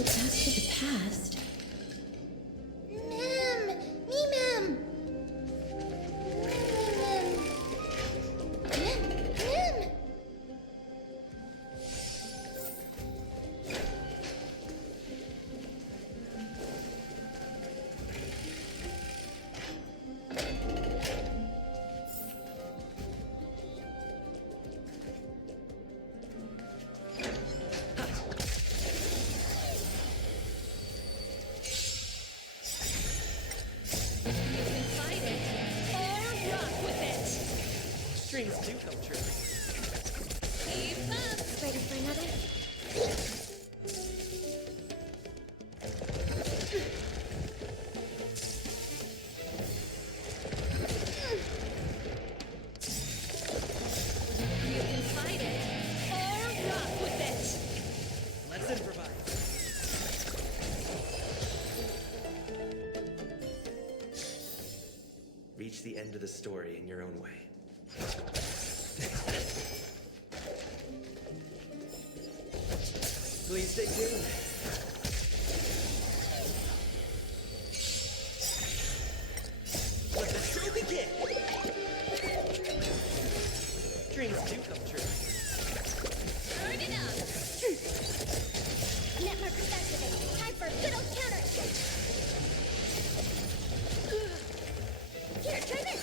go back to the past. Mem! Me, Mem! Mem! Dreams do come true. Keep up! Ready for another? You can fight it or rock with it. Let's improvise. Reach the end of the story in your own way. Please stay tuned. Let the show begin! Dreams do come true. Turn it up. Network activated. Time for good old counter. Here, try this.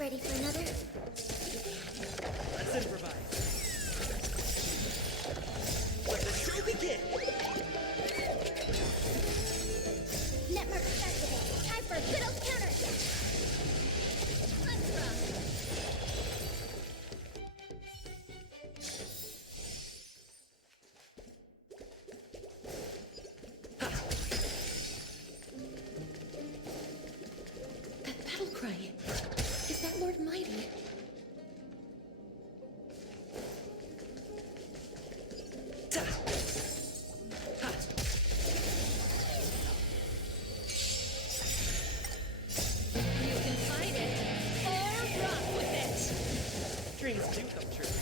Ready for another? Let's improvise. Let the show begin! Network activated. Time for good old counter. Let's rock. That battle cry. Is that Lord Mighty? You can fight it or rock with it. Dreams do come true.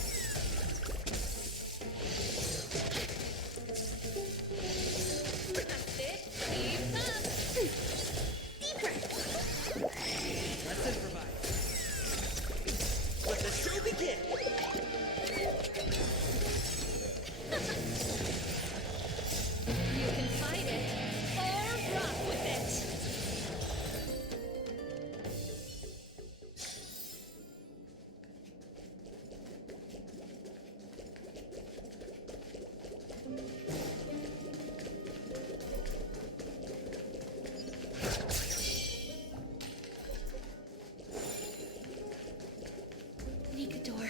That's it. Keep up. Deeper. Let's improvise. Let the show begin! You can fight it or rock with it. Nikador.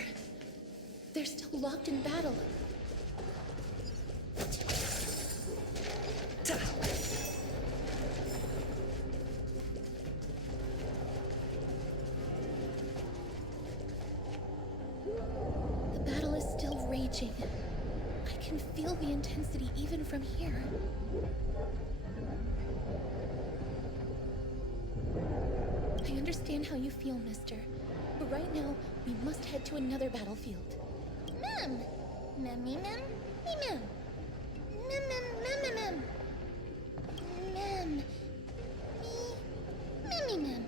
They're still locked in battle. The battle is still raging. I can feel the intensity even from here. I understand how you feel, mister. But right now, we must head to another battlefield. Mem! Mem, me, mem. Me, mem. Mem, mem, mem, mem, mem. Mem. Me. Mem, me, mem.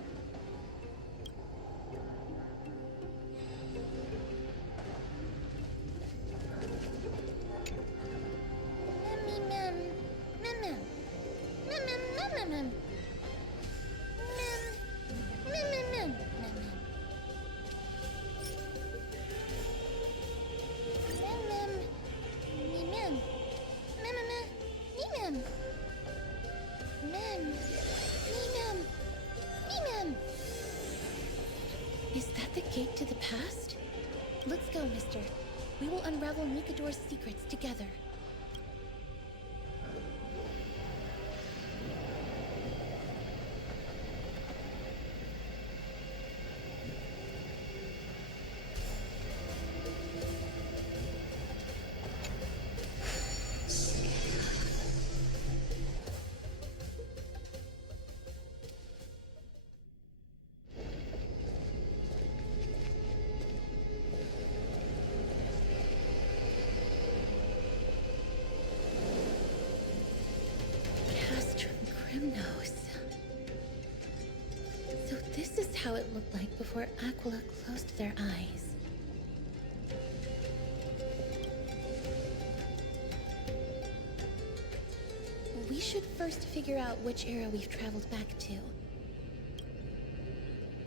Mem, me, mem. Mem, mem. Mem, mem, mem, mem, mem. Mem. Mem, mem, mem. Mem, mem. Mem, mem. Me, mem. Mem, mem, mem. Me, mem. Mem. Me, mem. Me, mem. Is that the gate to the past? Let's go, mister. We will unravel Nikador's secrets together. This is how it looked like before Aquila closed their eyes. We should first figure out which era we've traveled back to.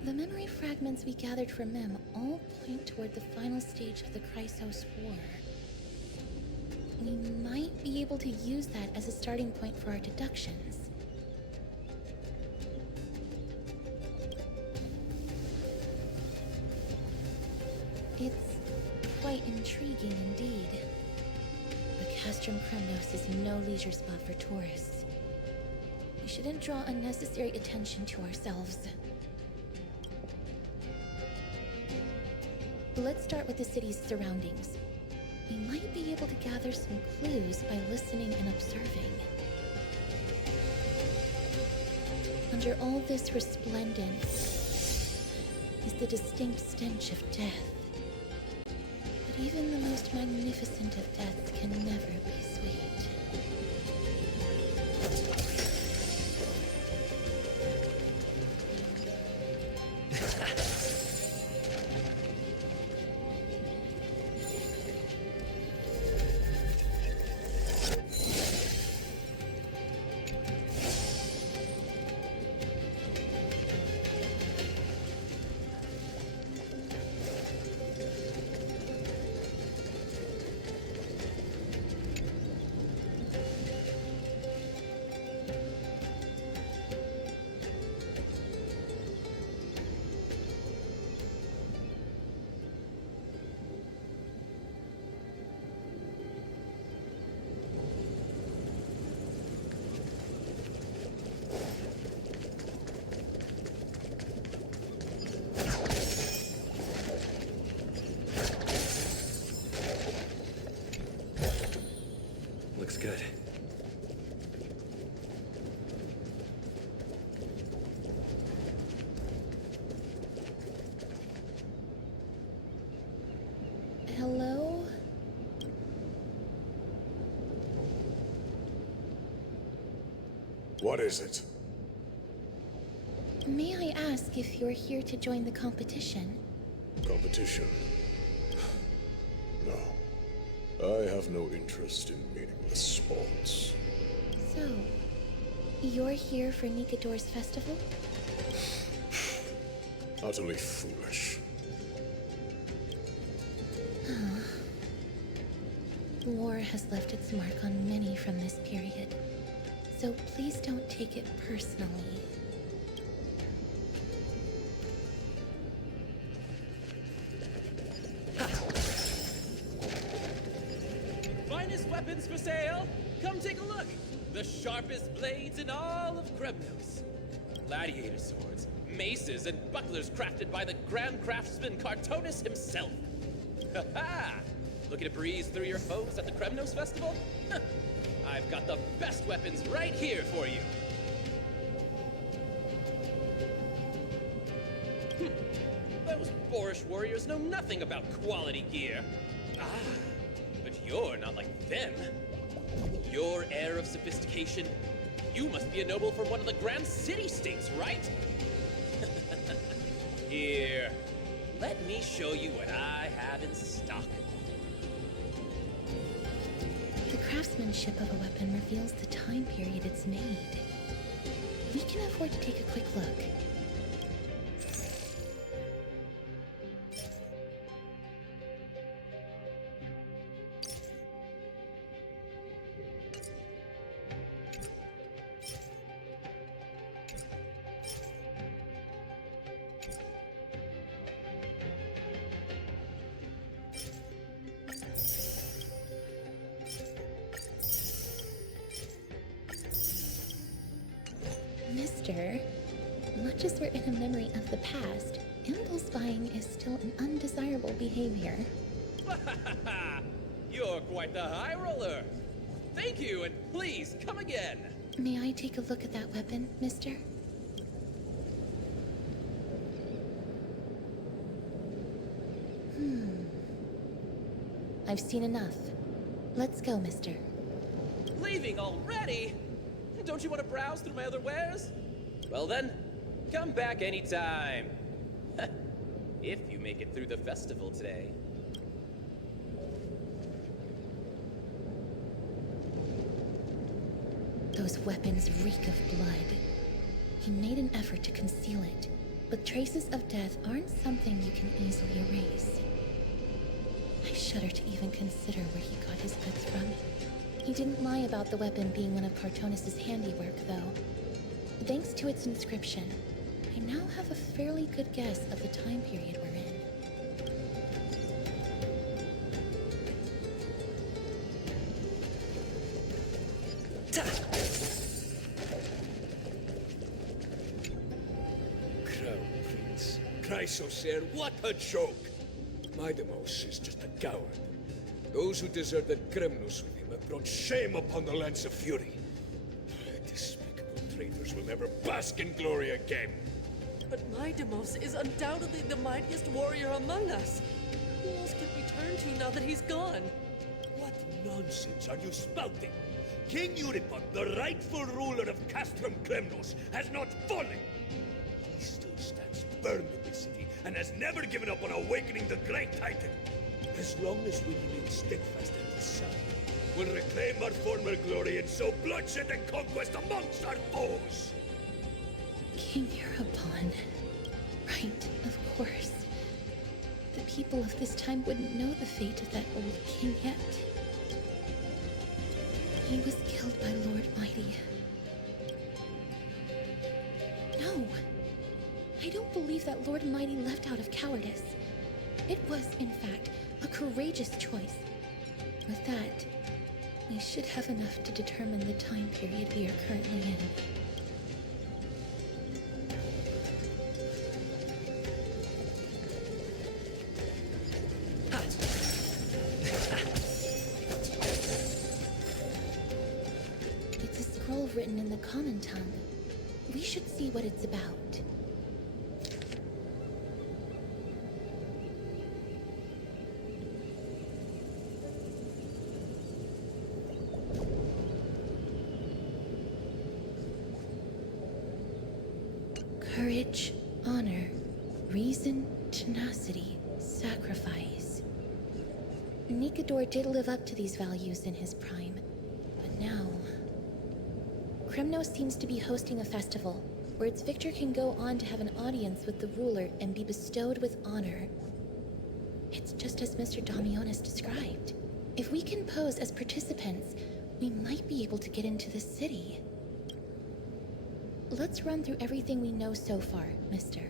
The memory fragments we gathered from Mem all point toward the final stage of the Chrysos War. We might be able to use that as a starting point for our deductions. It's quite intriguing indeed. The Castrum Kremnos is no leisure spot for tourists. We shouldn't draw unnecessary attention to ourselves. Let's start with the city's surroundings. We might be able to gather some clues by listening and observing. Under all this resplendence is the distinct stench of death. But even the most magnificent of deaths can never be sweet. Looks good. Hello? What is it? May I ask if you're here to join the competition? Competition? No. I have no interest in meaningless sports. So, you're here for Nikador's festival? Utterly foolish. War has left its mark on many from this period, so please don't take it personally. Finest weapons for sale! Come take a look! The sharpest blades in all of Kremnos. Gladiator swords, maces, and bucklers crafted by the Grand Craftsman Cartonis himself. Ha ha! Looking to breeze through your foes at the Kremnos Festival? I've got the best weapons right here for you. Those boorish warriors know nothing about quality gear. Ah, but you're not like them. Your air of sophistication. You must be a noble from one of the grand city-states, right? Here, let me show you what I have in stock. The craftsmanship of a weapon reveals the time period it's made. We can afford to take a quick look. Mister, much as we're in a memory of the past, impulse buying is still an undesirable behavior. You're quite the high roller. Thank you, and please come again. May I take a look at that weapon, mister? I've seen enough. Let's go, mister. Leaving already? Don't you want to browse through my other wares? Well then, Come back anytime. If you make it through the festival today. Those weapons reek of blood. He made an effort to conceal it, but traces of death aren't something you can easily erase. I shudder to even consider where he got his goods from. He didn't lie about the weapon being one of Cartonis' handiwork, though. Thanks to its inscription, I now have a fairly good guess of the time period we're in. Crown Prince. Chrysocer, what a joke! Midemos is just a coward. Those who deserted Kremnos with him have brought shame upon the lands of Fury. Despicable traitors will never bask in glory again. But Midemos is undoubtedly the mightiest warrior among us. Who else can we turn to now that he's gone? What nonsense are you spouting? King Euripon, the rightful ruler of Castrum Kremnos, has not fallen. He still stands firm in the city and has never given up on awakening the Great Titan. As long as we remain steadfast at his side, we'll reclaim our former glory and sow bloodshed and conquest amongst our foes. King Euripon. Right, of course. The people of this time wouldn't know the fate of that old king yet. He was killed by Lord Mighty. No! I don't believe that Lord Mighty left out of cowardice. It was, in fact, a courageous choice. With that, we should have enough to determine the time period we are currently in. It's a scroll written in the common tongue. We should see what it's about. Courage, honor, reason, tenacity, sacrifice. Nikador did live up to these values in his prime, but now... Kremnos seems to be hosting a festival, where its victor can go on to have an audience with the ruler and be bestowed with honor. It's just as Mr. Damionis described. If we can pose as participants, we might be able to get into the city. Let's run through everything we know so far, mister.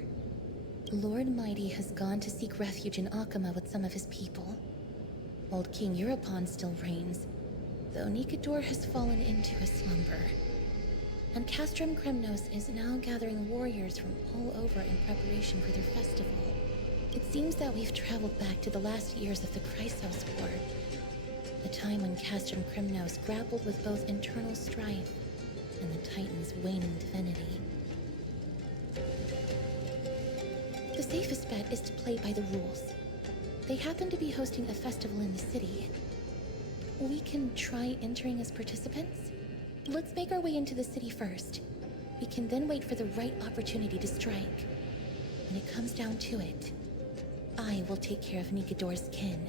Lord Mighty has gone to seek refuge in Akama with some of his people. Old King Euripon still reigns, though Nikador has fallen into a slumber. And Castrum Kremnos is now gathering warriors from all over in preparation for their festival. It seems that we've traveled back to the last years of the Chrysos War, the time when Castrum Kremnos grappled with both internal strife and the Titan's waning divinity. The safest bet is to play by the rules. They happen to be hosting a festival in the city. We can try entering as participants? Let's make our way into the city first. We can then wait for the right opportunity to strike. When it comes down to it, I will take care of Nikador's kin.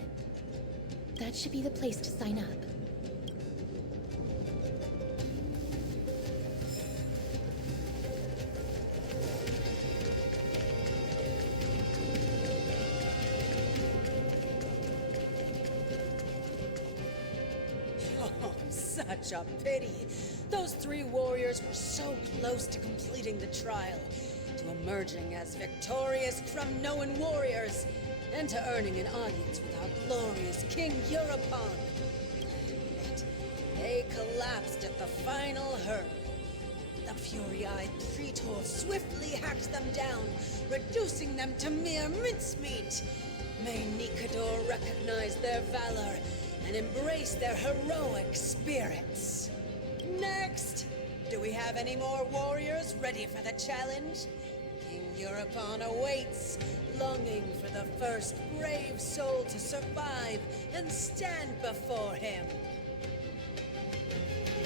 That should be the place to sign up. Oh, such a pity. Those three warriors were so close to completing the trial, to emerging as victorious Kremnoan warriors, and to earning an audience with our glorious King Euripon. Yet, they collapsed at the final hurdle. The fury-eyed Praetor swiftly hacked them down, reducing them to mere mincemeat. May Nikador recognize their valor and embrace their heroic spirits. Next! Do we have any more warriors ready for the challenge? King Euripon awaits, longing for the first brave soul to survive and stand before him.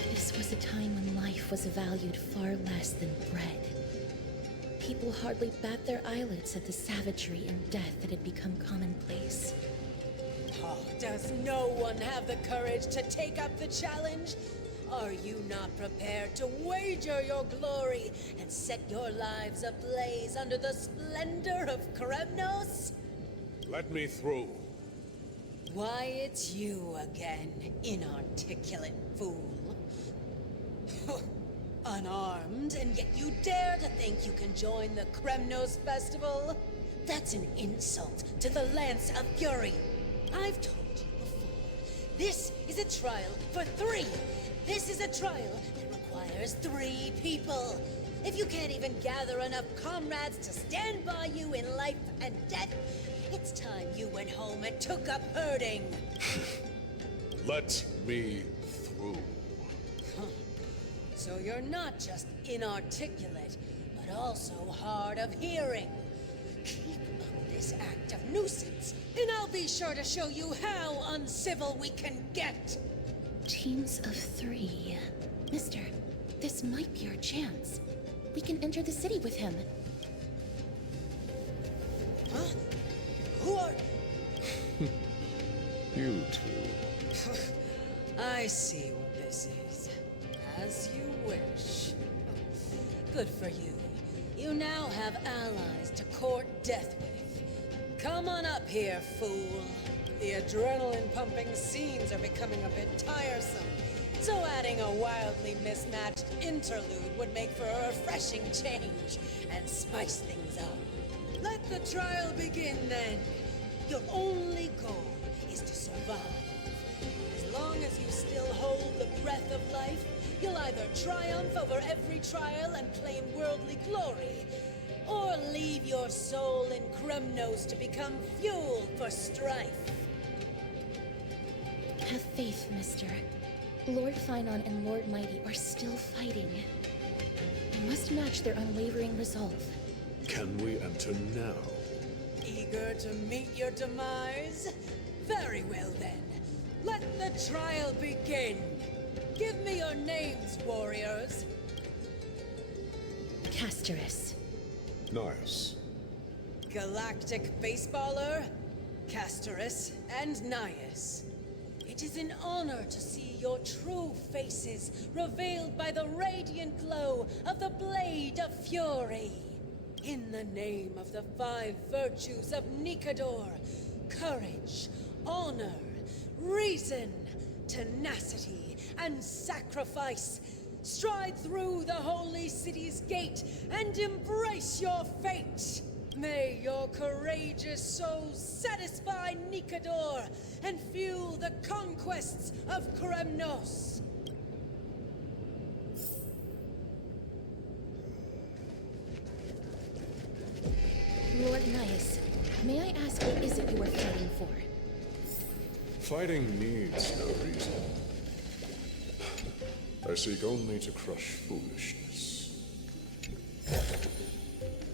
This was a time when life was valued far less than bread. people hardly bat their eyelids at the savagery and death that had become commonplace. Oh, does no one have the courage to take up the challenge? Are you not prepared to wager your glory and set your lives ablaze under the splendor of Kremnos? Let me through. Why, it's you again, inarticulate fool. Unarmed, and yet you dare to think you can join the Kremnos festival? That's an insult to the Lance of Fury. I've told you before, this is a trial for 3. This is a trial that requires 3 people. If you can't even gather enough comrades to stand by you in life and death, it's time you went home and took up herding. Let me through. So you're not just inarticulate, but also hard of hearing. Keep up this act of nuisance, and I'll be sure to show you how uncivil we can get. Teams of 3. Mister, this might be our chance. We can enter the city with him. Huh? Who are... You two. I see what this is. As you wish. Good for you. You now have allies to court death with. Come on up here, fool. The adrenaline-pumping scenes are becoming a bit tiresome, so adding a wildly mismatched interlude would make for a refreshing change and spice things up. Let the trial begin, then. Your only goal is to survive. As long as you still hold the breath of life, you'll either triumph over every trial and claim worldly glory, or leave your soul in Kremnos to become fuel for strife. Have faith, mister. Lord Finon and Lord Mighty are still fighting. We must match their unwavering resolve. Can we enter now? Eager to meet your demise? Very well then. Let the trial begin. Give me your names, warriors. Castorus. Nice. Galactic Baseballer, Castorus, and Nias. It is an honor to see your true faces revealed by the radiant glow of the Blade of Fury. In the name of the 5 virtues of Nikador, courage, honor, reason, tenacity, and sacrifice, stride through the holy city's gate and embrace your fate. May your courageous souls satisfy Nikador and fuel the conquests of Kremnos. Lord Nias, may I ask what is it you are fighting for? Fighting needs no reason. I seek only to crush foolishness.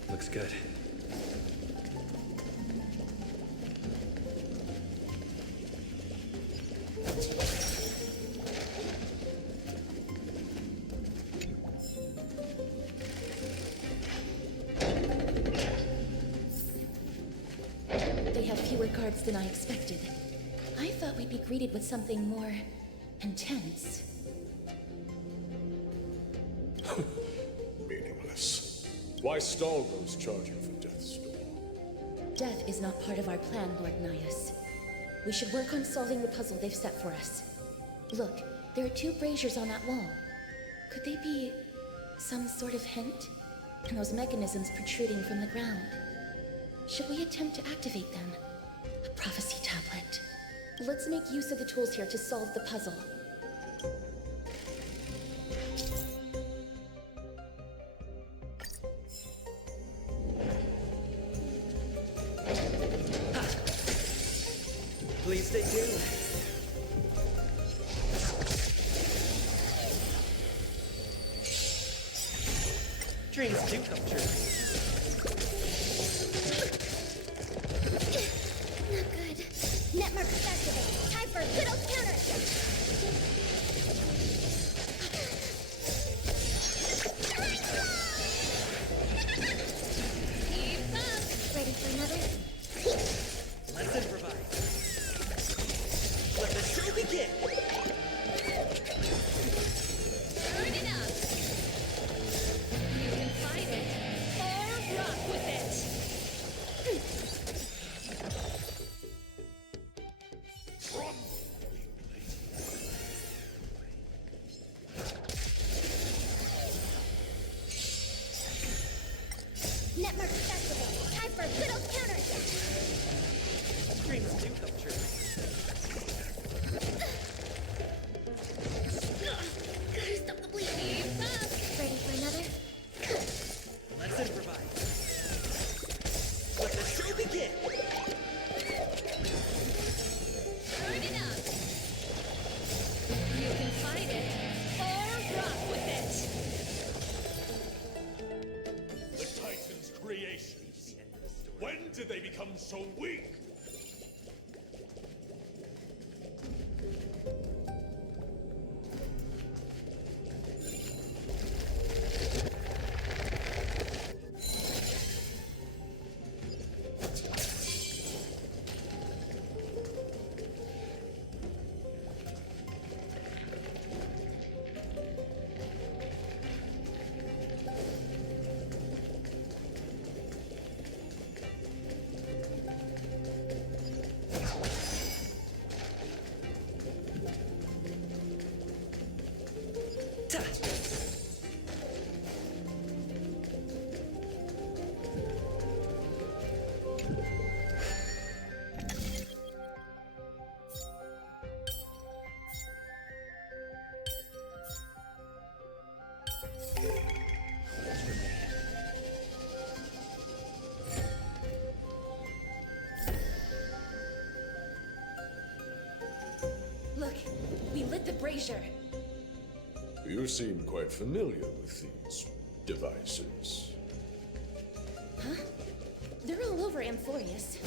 Looks good. They have fewer guards than I expected. I thought we'd be greeted with something more intense. Meaningless. Why stall those charging for Death's Door? Death is not part of our plan, Lord Nias. We should work on solving the puzzle they've set for us. Look, there are 2 braziers on that wall. Could they be some sort of hint? And those mechanisms protruding from the ground. Should we attempt to activate them? A prophecy tablet. Let's make use of the tools here to solve the puzzle. Please stay tuned. Dreams do come true. Not good. Network activated. Time for a good old counter. did they become so weak? Look, we lit the brazier. You seem quite familiar with these devices. Huh? They're all over Amphorius.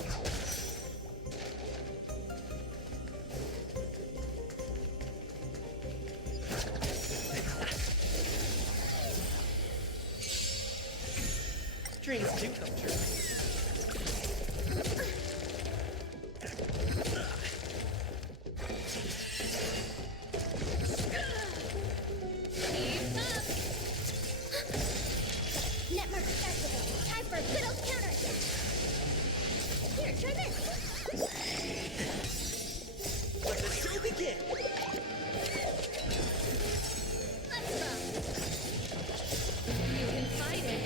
Dreams do come true. Keep up! Netmark accessible. Time for a good old counterattack. Here, try this. Let the show begin! Let's rock. You can fight it,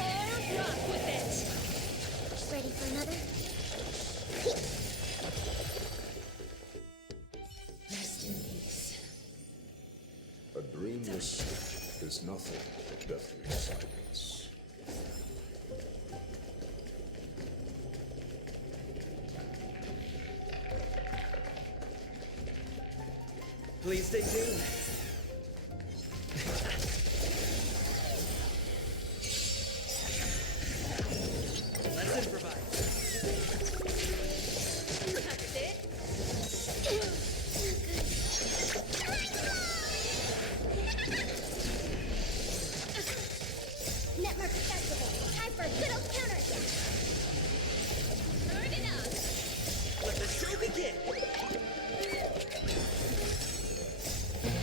or rock with it! Ready for another? Rest in peace. A dreamless sleep is nothing but deathly silence. Please stay tuned. Let's improvise. That's it! Netmark accessible. Time for a good old counterattack. Turn it up! Let the show begin!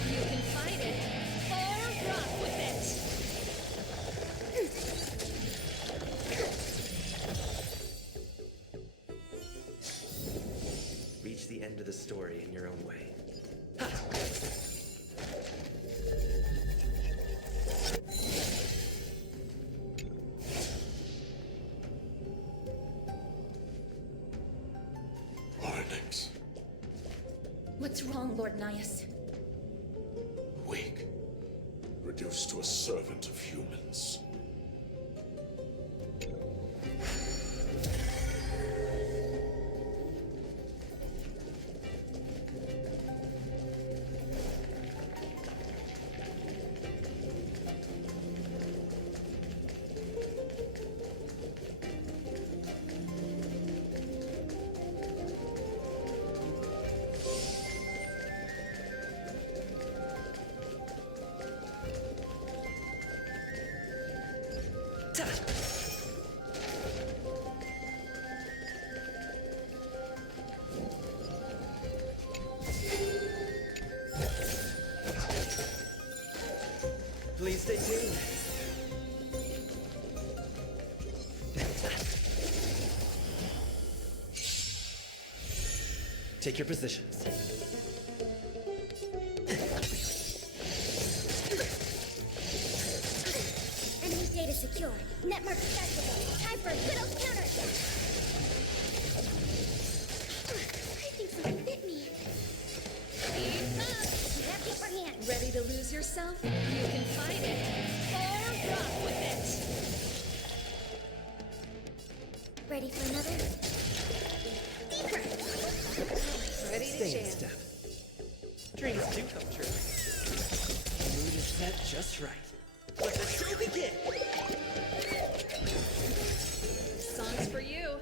You can fight it, or rock with it! Reach the end of the story in your own way. Onyx, What's wrong, Lord Nias? weak, reduced to a servant of humans. Please stay tuned. Take your positions. Enemy data secure. Netmark accessible. Time for a good old counterattack. I think something bit me. Keep up! Grab the upper hand. Ready to lose yourself? You can fight it, or rock with it! Ready for another? Deeper. Ready to Stay in jam. step. Dreams do come true. The mood is set just right. Let the show begin! This song's for you.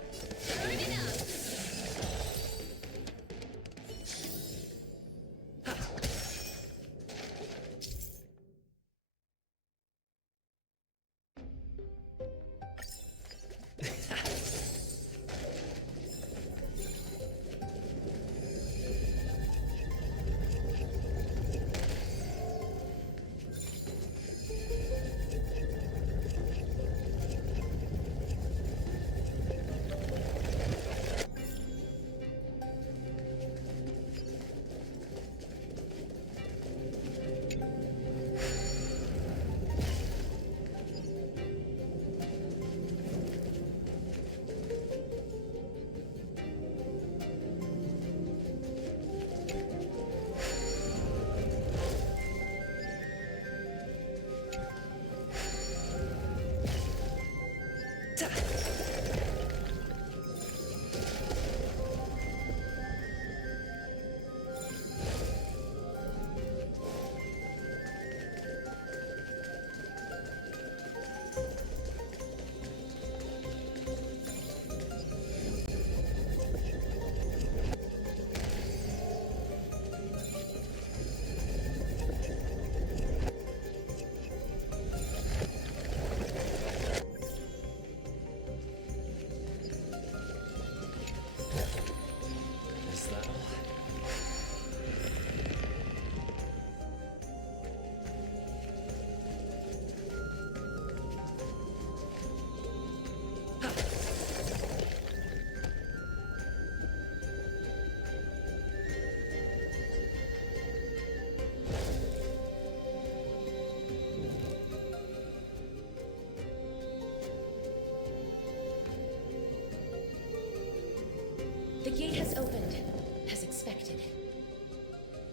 expected.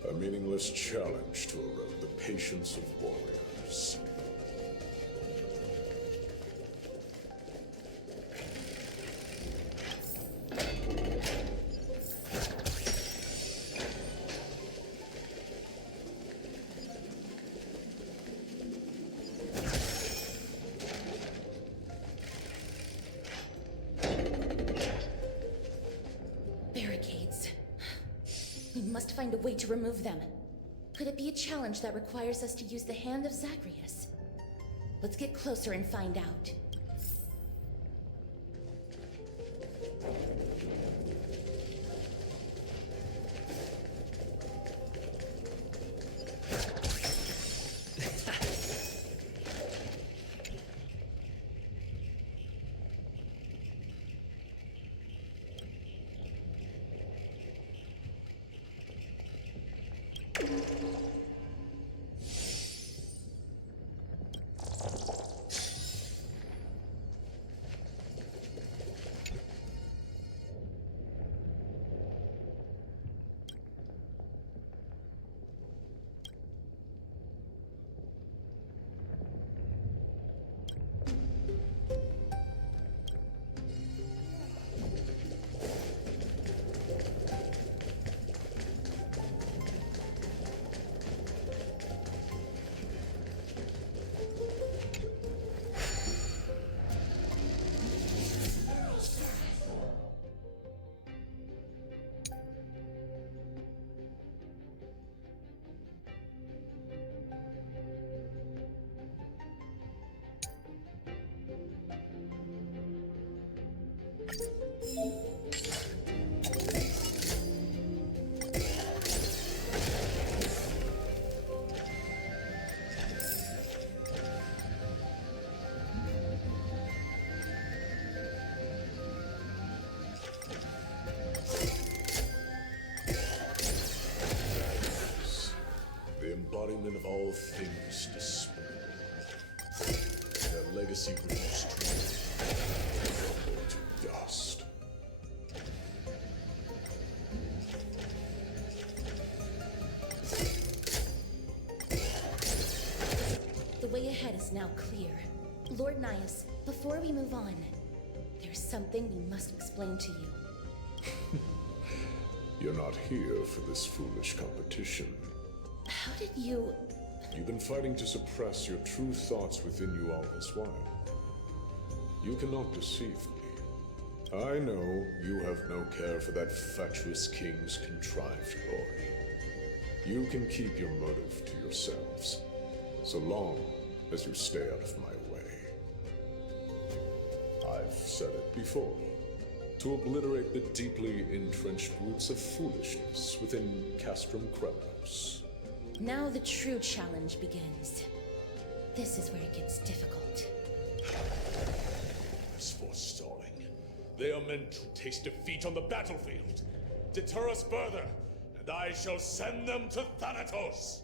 A meaningless challenge to erode the patience of warriors. Barricades. We must find a way to remove them. Could it be a challenge that requires us to use the hand of Zagreus? Let's get closer and find out. The embodiment of all things despicable. Their legacy rings true, crumble to dust. The way ahead is now clear. Lord Nias, before we move on, there's something we must explain to you. You're not here for this foolish competition. How did you... You've been fighting to suppress your true thoughts within you all this while. You cannot deceive me. I know you have no care for that fatuous king's contrived glory. You can keep your motive to yourselves, so long as you stay out of my way. I've said it before. To obliterate the deeply entrenched roots of foolishness within Castrum Kremnos. Now the true challenge begins. This is where it gets difficult. As for stalling, they are meant to taste defeat on the battlefield. Deter us further, and I shall send them to Thanatos!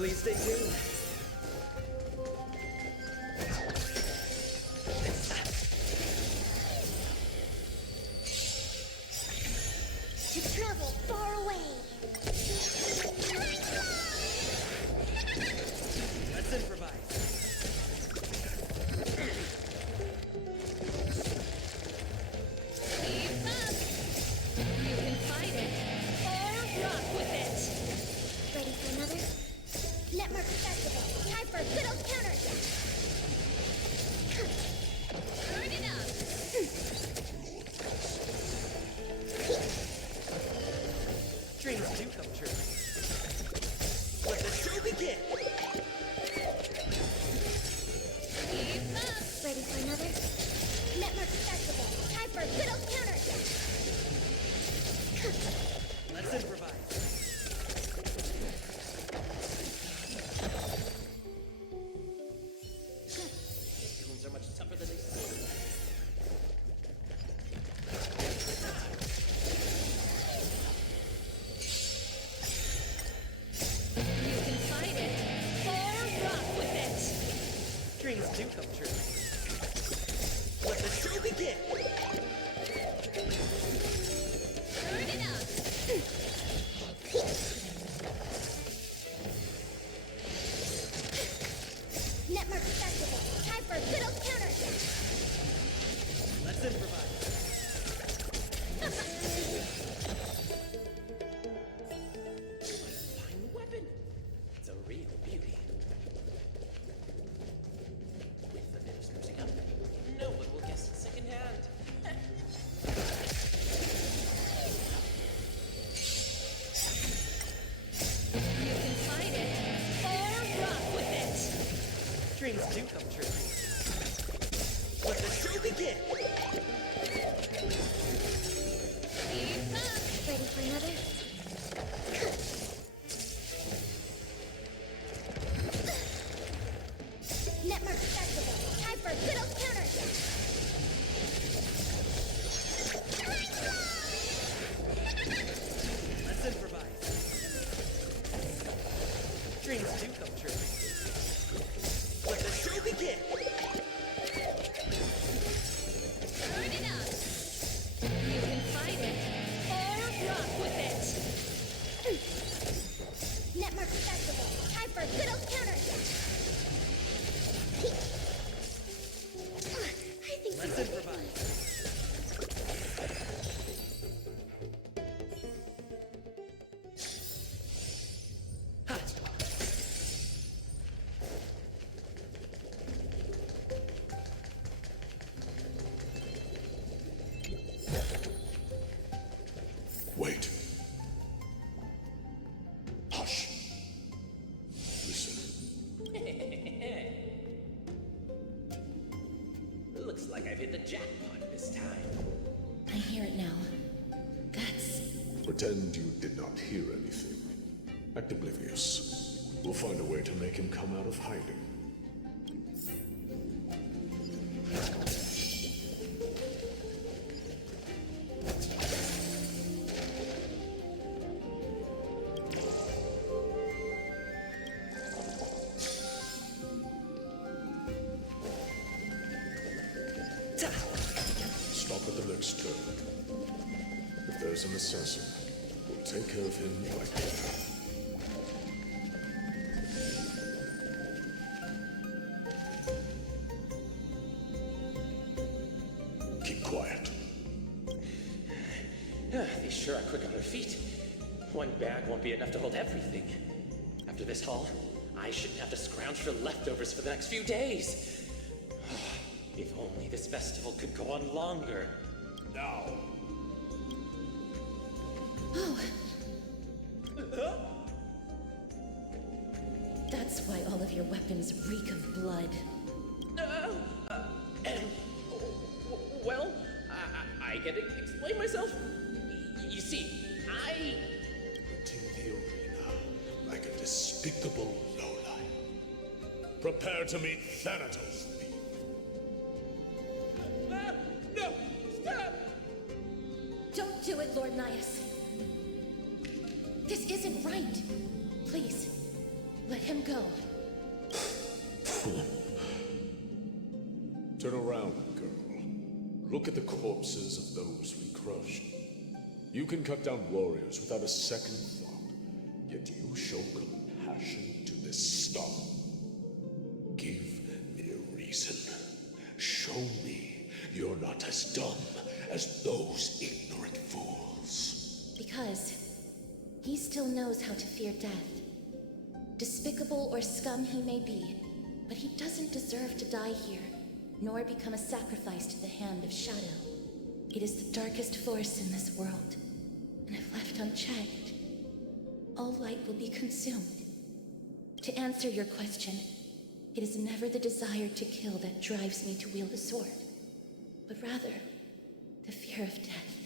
Please stay tuned. To travel far away. Let's improvise. Keep up! You can fight it, or rock with it! Ready for another? Netmark Festival. Time for a good old counter. Turn it up! Dreams do come true. Let the show begin! Keep up! Ready for another? Netmark Festival. Time for a good old counter. Let's improvise. These goons are much tougher than they seem. You can fight it, or rock with it! Dreams do come true. Let the show begin! Turn it up! Netmark Festival. Time for a good old counter. Let's improvise. Fine weapon. It's a real beauty. With the bit of sprucing up, no one will guess it secondhand. You can fight it, or rock with it! Dreams do come true. Let the show begin! Keep up! Ready for another? Netmark Festival. Time for a good old counter. Let's improvise. Dreams do come true. Let the show begin! Turn it up! You can fight it, or rock with it! Netmark Festival. Time for a good old counter. I think Let's improvise. Ha! Wait. Hush. Listen. Looks like I've hit the jackpot this time. I hear it now. Guts. Pretend you did not hear anything. Act oblivious. We'll find a way to make him come out of hiding. Stop at the next turn. If there's an assassin, we'll take care of him right there. Keep quiet. They sure are quick on their feet. One bag won't be enough to hold everything. After this haul, I shouldn't have to scrounge for leftovers for the next few days. If only this festival could go on longer. Now, Oh. That's why all of your weapons reek of blood. Well, I can explain myself. You see, I... Putting the arena like a despicable lowlife. Prepare to meet Thanatos. No! Stop! Don't do it, Lord Nias. This isn't right. Please, Let him go. Turn around, girl. Look at the corpses of those we crushed. You can cut down warriors without a second thought, yet you show compassion to this scum. Give me a reason. Show me you're not as dumb as those ignorant fools. Because he still knows how to fear death. Despicable or scum he may be, but he doesn't deserve to die here, nor become a sacrifice to the hand of Shadow. It is the darkest force in this world, and if left unchecked, all light will be consumed. To answer your question, it is never the desire to kill that drives me to wield a sword, but rather the fear of death.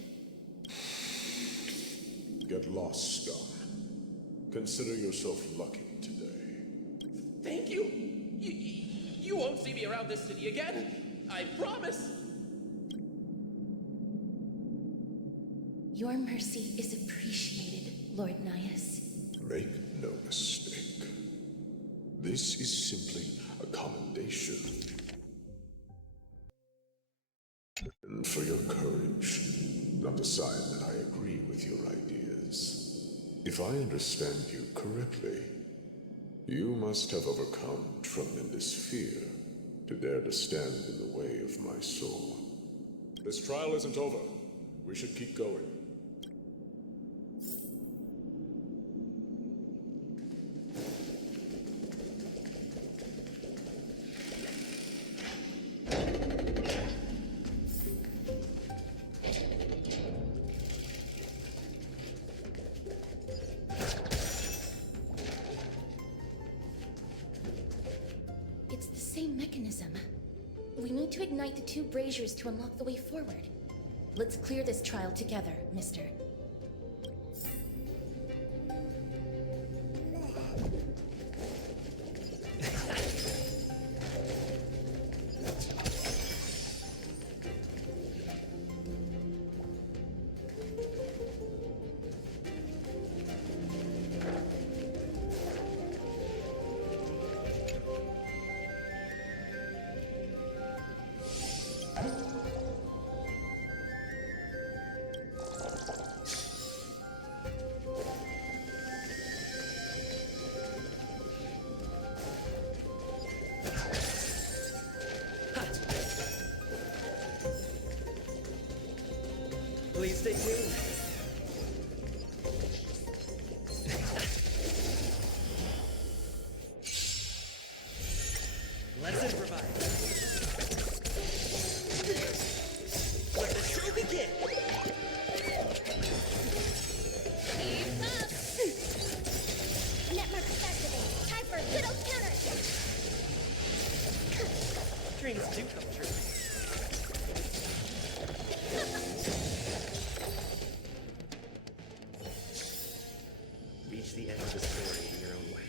Get lost, scum. Consider yourself lucky today. Thank you. You won't see me around this city again. I promise. Your mercy is appreciated, Lord Nias. Make no mistake. This is simply a commendation. And for your courage, not a sign that I agree with your ideas. If I understand you correctly, you must have overcome tremendous fear to dare to stand in the way of my soul. This trial isn't over. We should keep going. It's the same mechanism. We need to ignite the two braziers to unlock the way forward. Let's clear this trial together, mister. Please stay tuned. Let's improvise. Let the show begin. Keep up. Network activated. Time for a good old counter. Dreams do come true. Reach the end of the story in your own way.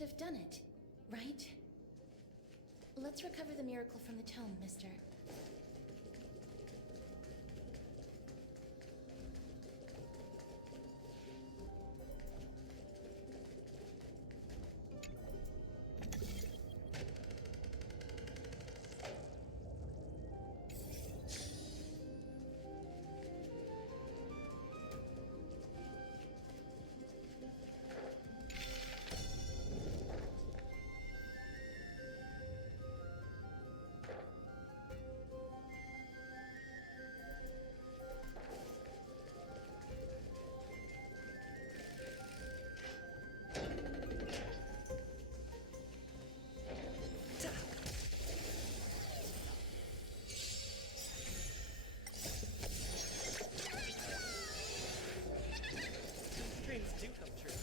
should have done it, right? Let's recover the miracle from the tome, mister. Dreams do come true.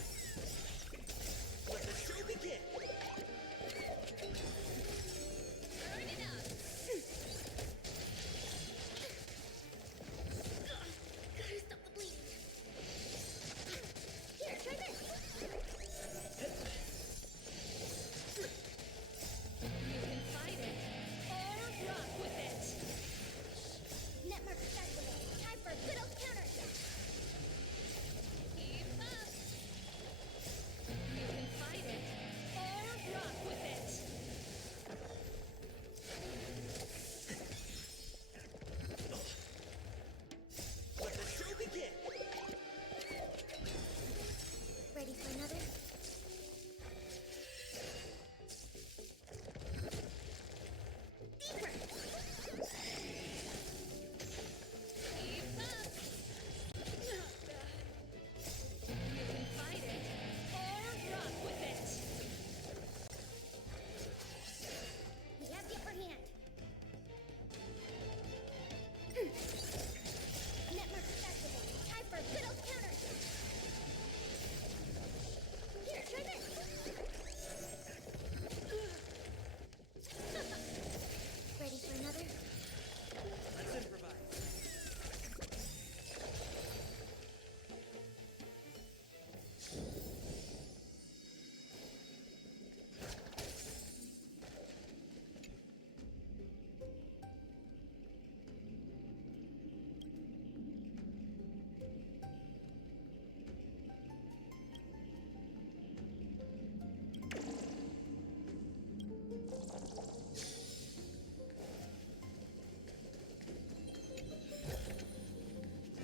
Let the show begin! Burn it up! Gotta stop the bleeding. Here, try this. You can fight it, or rock with it! Netmark activated. Time for a good old counterattack. Keep up! You can fight it, or rock with it! Let the show begin! Ready for another? Deeper. Keep up! You can fight it, or rock with it! We have the upper hand. Netmark activated. Time for a good old counterattack. Here, try this. Ready for another? Let's improvise.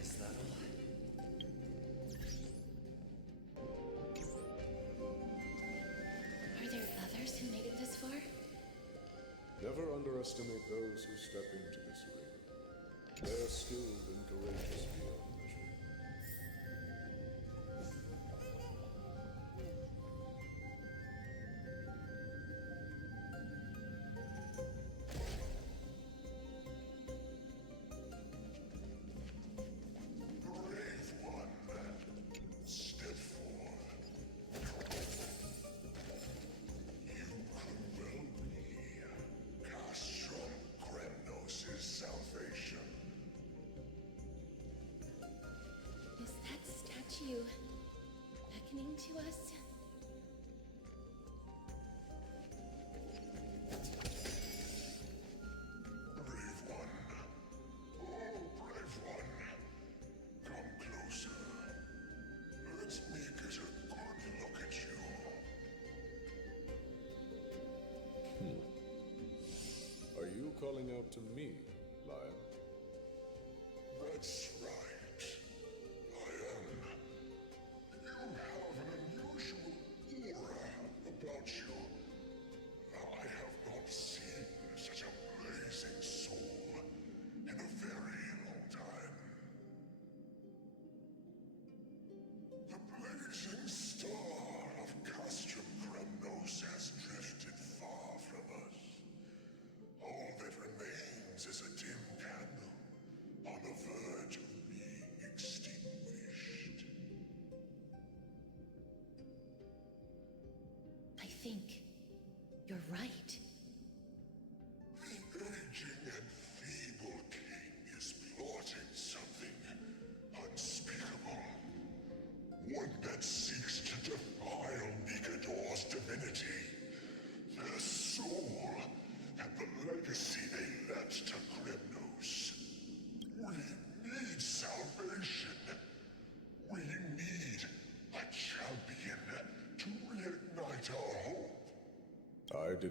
Is that all? Are there others who made it this far? Never underestimate those who step into this arena. They're skilled and courageous beyond measure. Brave one, step forward. You could well be Castrum Kremnos' salvation. Is that statue beckoning to us? Brave one. Oh, brave one. Come closer. Let me get a good look at you. Are you calling out to me, Lion? That's right. I am. You have an unusual aura about you. I have not seen such a blazing soul in a very long time. The blazing star of Castrum Kremnos has drifted far from us. All that remains is a dim candle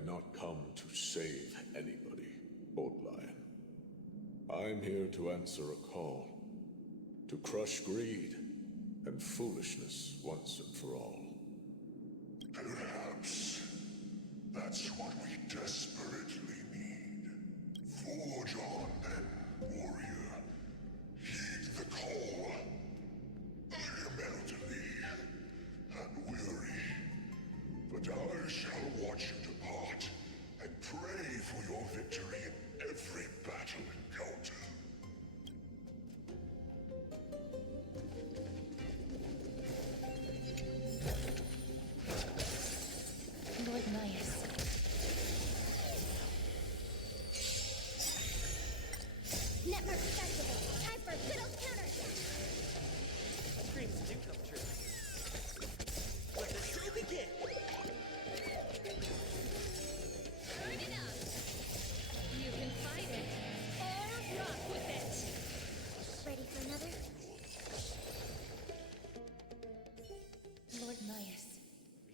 did not come to save anybody, Old Lion. I'm here to answer a call. To crush greed and foolishness once and for all. Perhaps that's what we desperately need. Forge on then, warrior. Heed the call. I am elderly and weary, but I shall watch you depart and pray for your victory in every battle encounter. Lord Nias. Network festival. Time for good old counter. Dreams do come true. Let the show begin! Turn it up. You can fight it or rock with it. Ready for another? Lord Nias,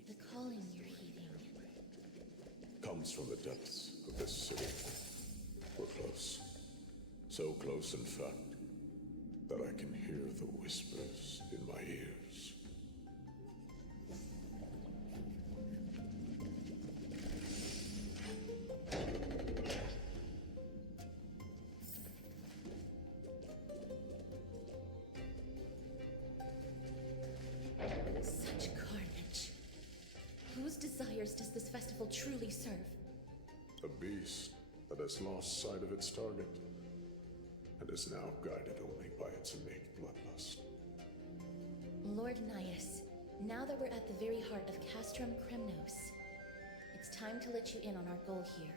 the calling you're heeding. Comes from the depths of this city. We're close. So close, in fact, that I can hear the whispers in my ears. Such carnage. Whose desires does this festival truly serve? A beast that has lost sight of its target and is now guided only by its innate bloodlust. Lord Nias, now that we're at the very heart of Castrum Kremnos, it's time to let you in on our goal here.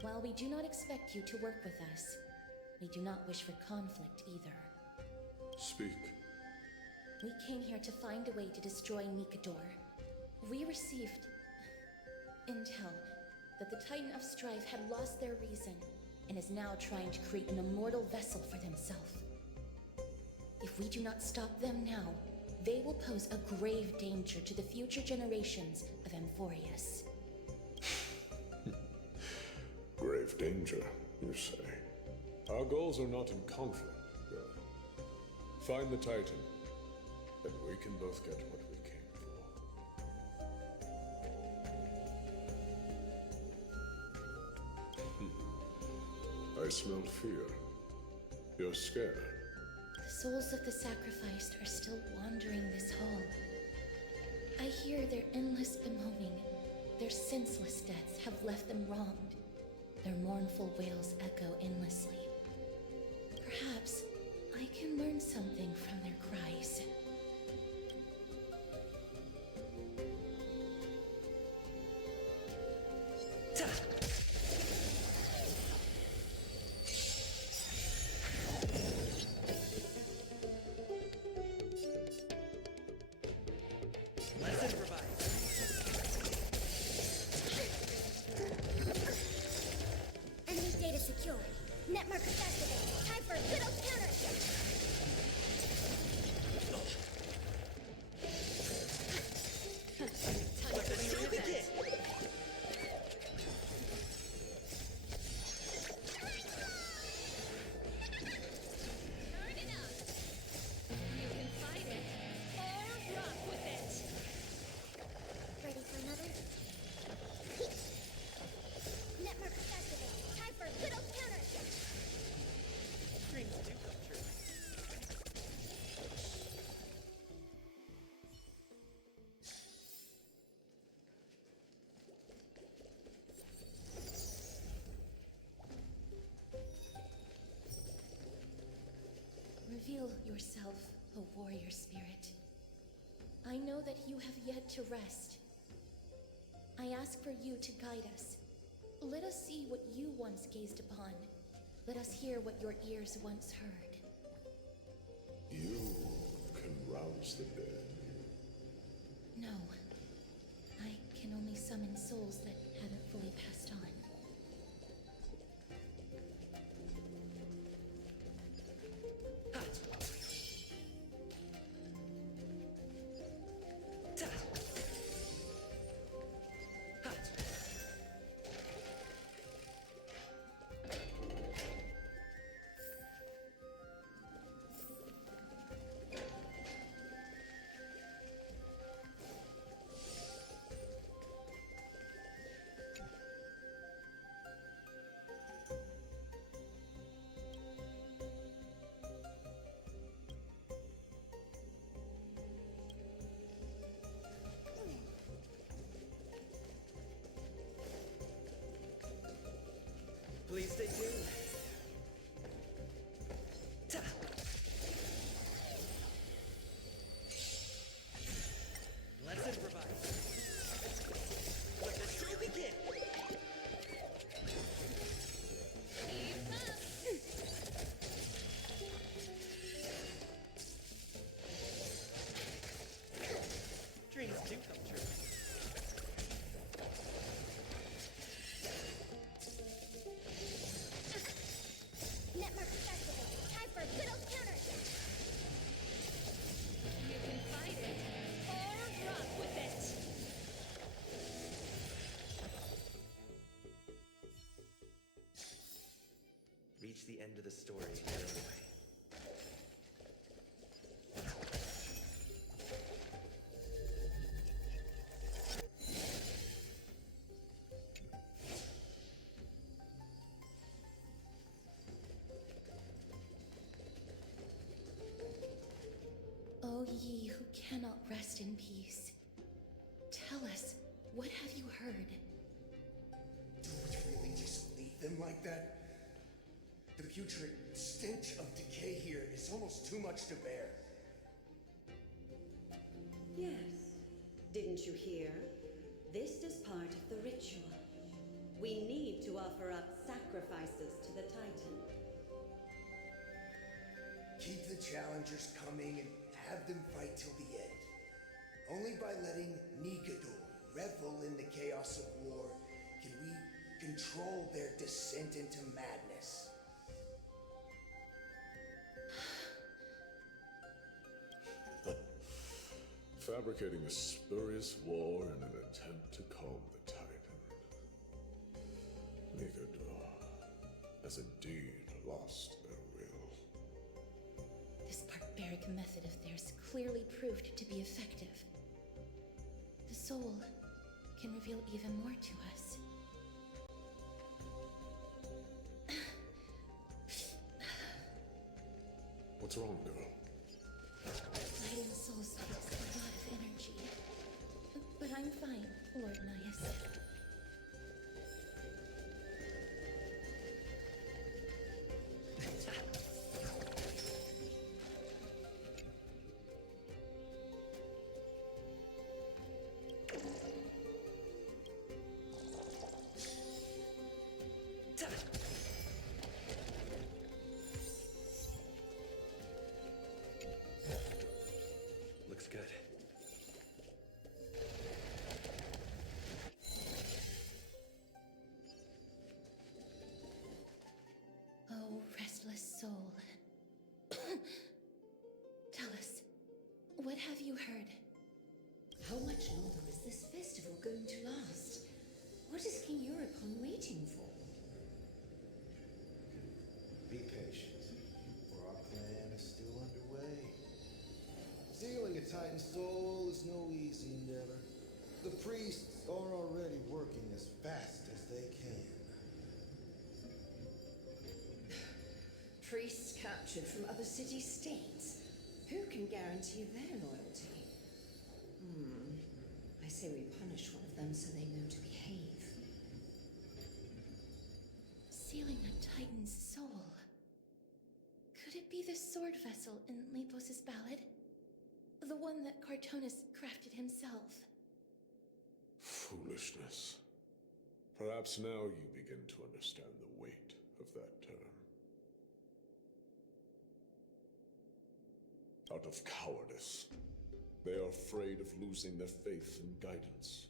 While we do not expect you to work with us, we do not wish for conflict either. Speak. We came here to find a way to destroy Nikador. We received intel that the Titan of Strife had lost their reason and is now trying to create an immortal vessel for themselves. If we do not stop them now, they will pose a grave danger to the future generations of Amphorius. Grave danger, you say? Our goals are not in conflict, girl. Find the Titan, and we can both get what we came for. I smell fear. You're scared. The souls of the sacrificed are still wandering this hall. I hear their endless bemoaning. Their senseless deaths have left them wronged. Their mournful wails echo endlessly. Perhaps I can learn something from their cries. Let's improvise. Enemy data secure. Network activated. Time for good old counter. Let the show begin! Turn it up. You can fight it or rock with it. Ready for another? Network activated. Time for good old counter. Dreams do come true. Reveal yourself, O warrior spirit. I know that you have yet to rest. I ask for you to guide us. Let us see what you once gazed upon. Let us hear what your ears once heard. You can rouse the dead. No. I can only summon souls that haven't fully passed on. Please stay tuned. Ta! Let's improvise. Let the show begin. Keep up. Dreams do come true. Network Festival. Time for a good old counter. You can fight it or rock with it. Reach the end of the story your own way. O ye who cannot rest in peace, tell us, what have you heard? Do we really just leave them like that? The putrid stench of decay here is almost too much to bear. Yes. Didn't you hear? This is part of the ritual. We need to offer up sacrifices to the Titan. Keep the challengers coming and have them fight till the end. Only by letting Nikador revel in the chaos of war can we control their descent into madness. Fabricating a spurious war in an attempt to calm the Titan. Nikador has indeed lost their will. This barbaric method of theirs clearly proved to be effective. The soul can reveal even more to us. What's wrong, girl? Fighting souls takes a lot of energy. But I'm fine, Lord Nias. Looks good. Oh, restless soul. Tell us, what have you heard? How much longer is this festival going to last? What is King Euripon waiting for? Be patient, for our plan is still underway. Sealing a Titan soul is no easy endeavor. The priests are already working as fast as they can. Priests captured from other city-states. Who can guarantee their loyalty? I say we punish one of them so they know to behave. Sealing a Titan's soul. Could it be the sword vessel in Lepos's ballad? The one that Cartonus crafted himself? Foolishness. Perhaps now you begin to understand the weight of that term. Out of cowardice, they are afraid of losing their faith and guidance.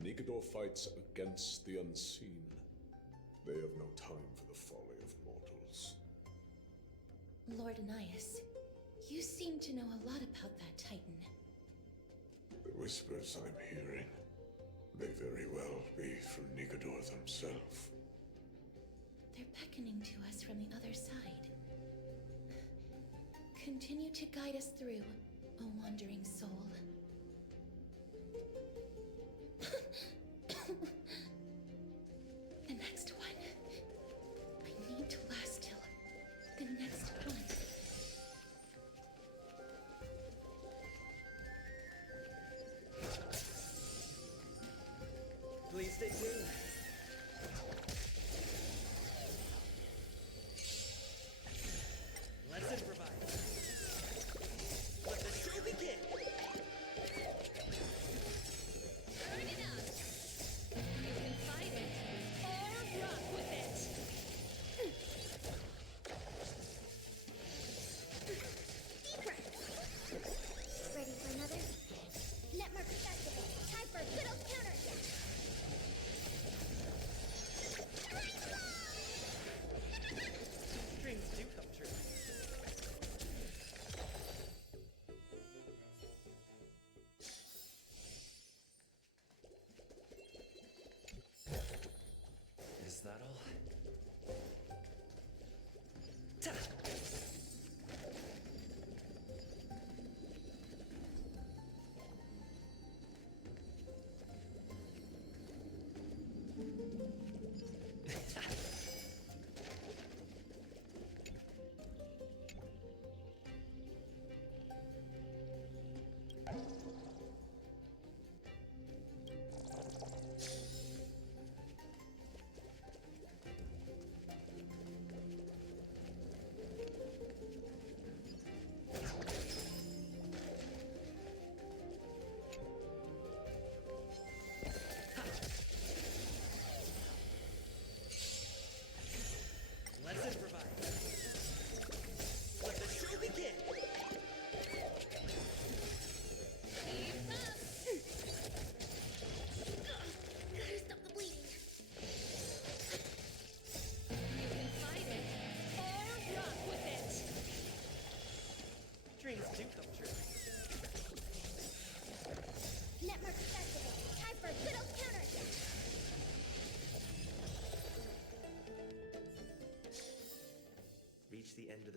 Nikador fights against the unseen. They have no time for the folly of mortals. Lord Nias, you seem to know a lot about that Titan. The whispers I'm hearing may very well be from Nikador themselves. They're beckoning to us from the other side. Continue to guide us through, O wandering soul. The next one. I need to last till the next one. Please stay tuned.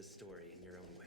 story in your own way.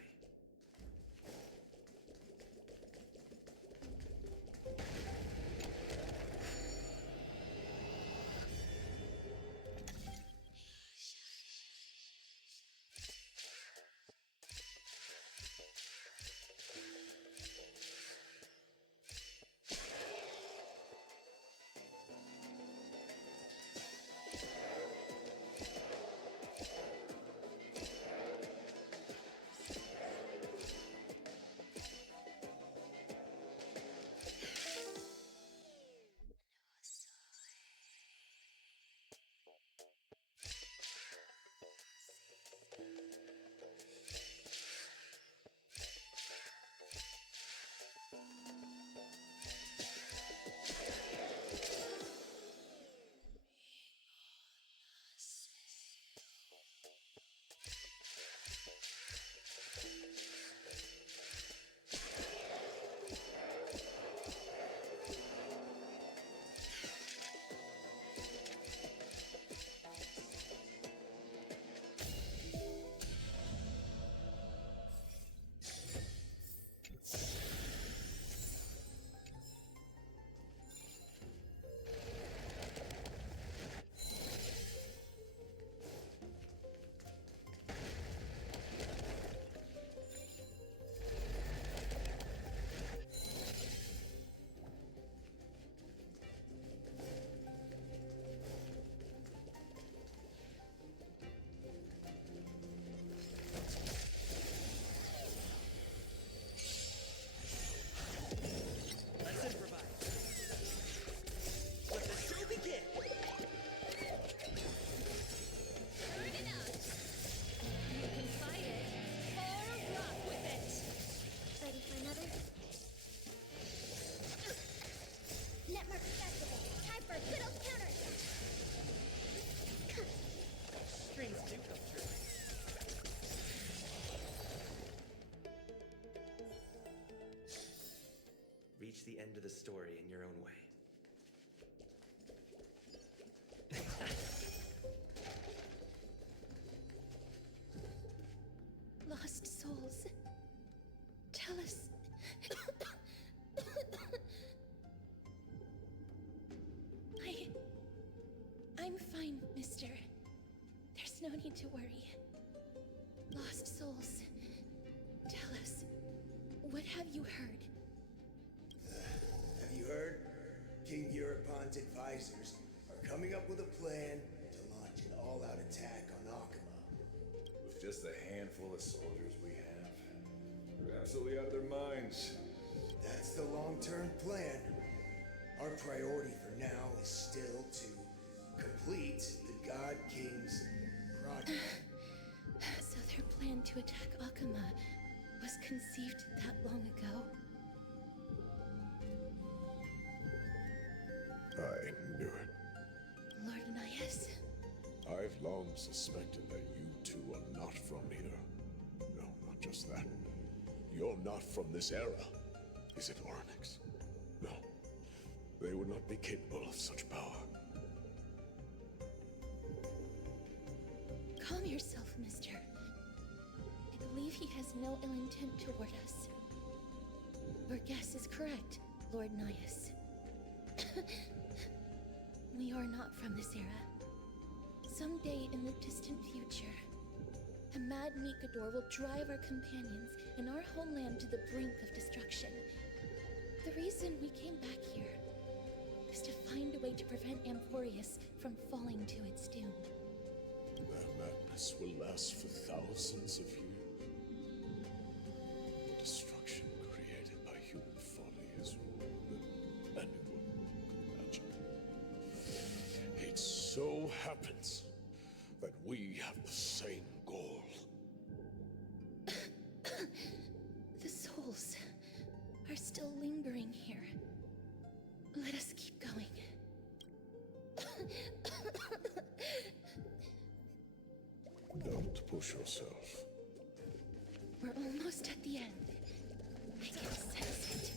Let's improvise. Let the show begin. Turn it up. You can fight it or rock with it. Ready for another? Netmark Festival. Time for a good old counter. Dreams do come true. Reach the end of the story in your own way. Lost souls. Tell us. I'm fine, mister. There's no need to worry. Lost souls. Tell us. What have you heard? Have you heard? King Europon's advisors are coming up with a plan to launch an all-out attack on Akuma. With just a handful of soldiers we have, they're absolutely out of their minds. That's the long-term plan. Our priority for now is still to complete the God King's project. So their plan to attack Akuma was conceived that long ago? I knew it. Lord Anais? I've long suspected that you two are not from here. No, not just that. You're not from this era. Is it Onyx? No. They would not be capable of such power. Calm yourself, mister. I believe he has no ill intent toward us. Your guess is correct, Lord Nias. We are not from this era. Someday in the distant future, a mad Mikador will drive our companions and our homeland to the brink of destruction. The reason we came back here is to find a way to prevent Amphorius from falling to its doom. Their madness will last for thousands of years. The destruction created by human folly is more than anyone could imagine. It so happens that we have the same goal. The souls are still lingering here. Let us keep going. Don't push yourself. We're almost at the end. I can sense it.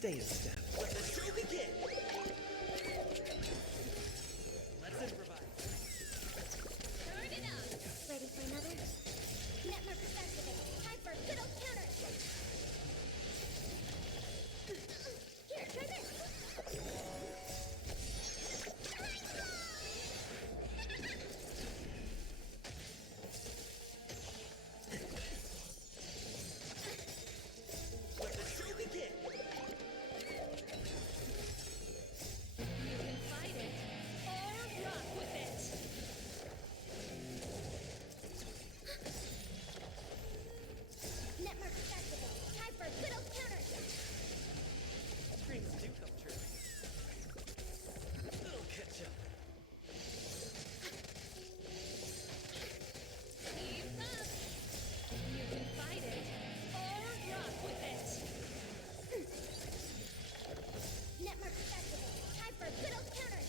Stay in step. Let the show begin! Let's improvise. Turn it up! Ready for another? Network activate. Time for good old counter. Here, try this. Let the show begin! You can fight it, or rock with it! Network activate. Time for good old counter. Dreams do come true. I'll catch up. Keep up! You can fight it, or rock with it! Network activate. Time for good old counter.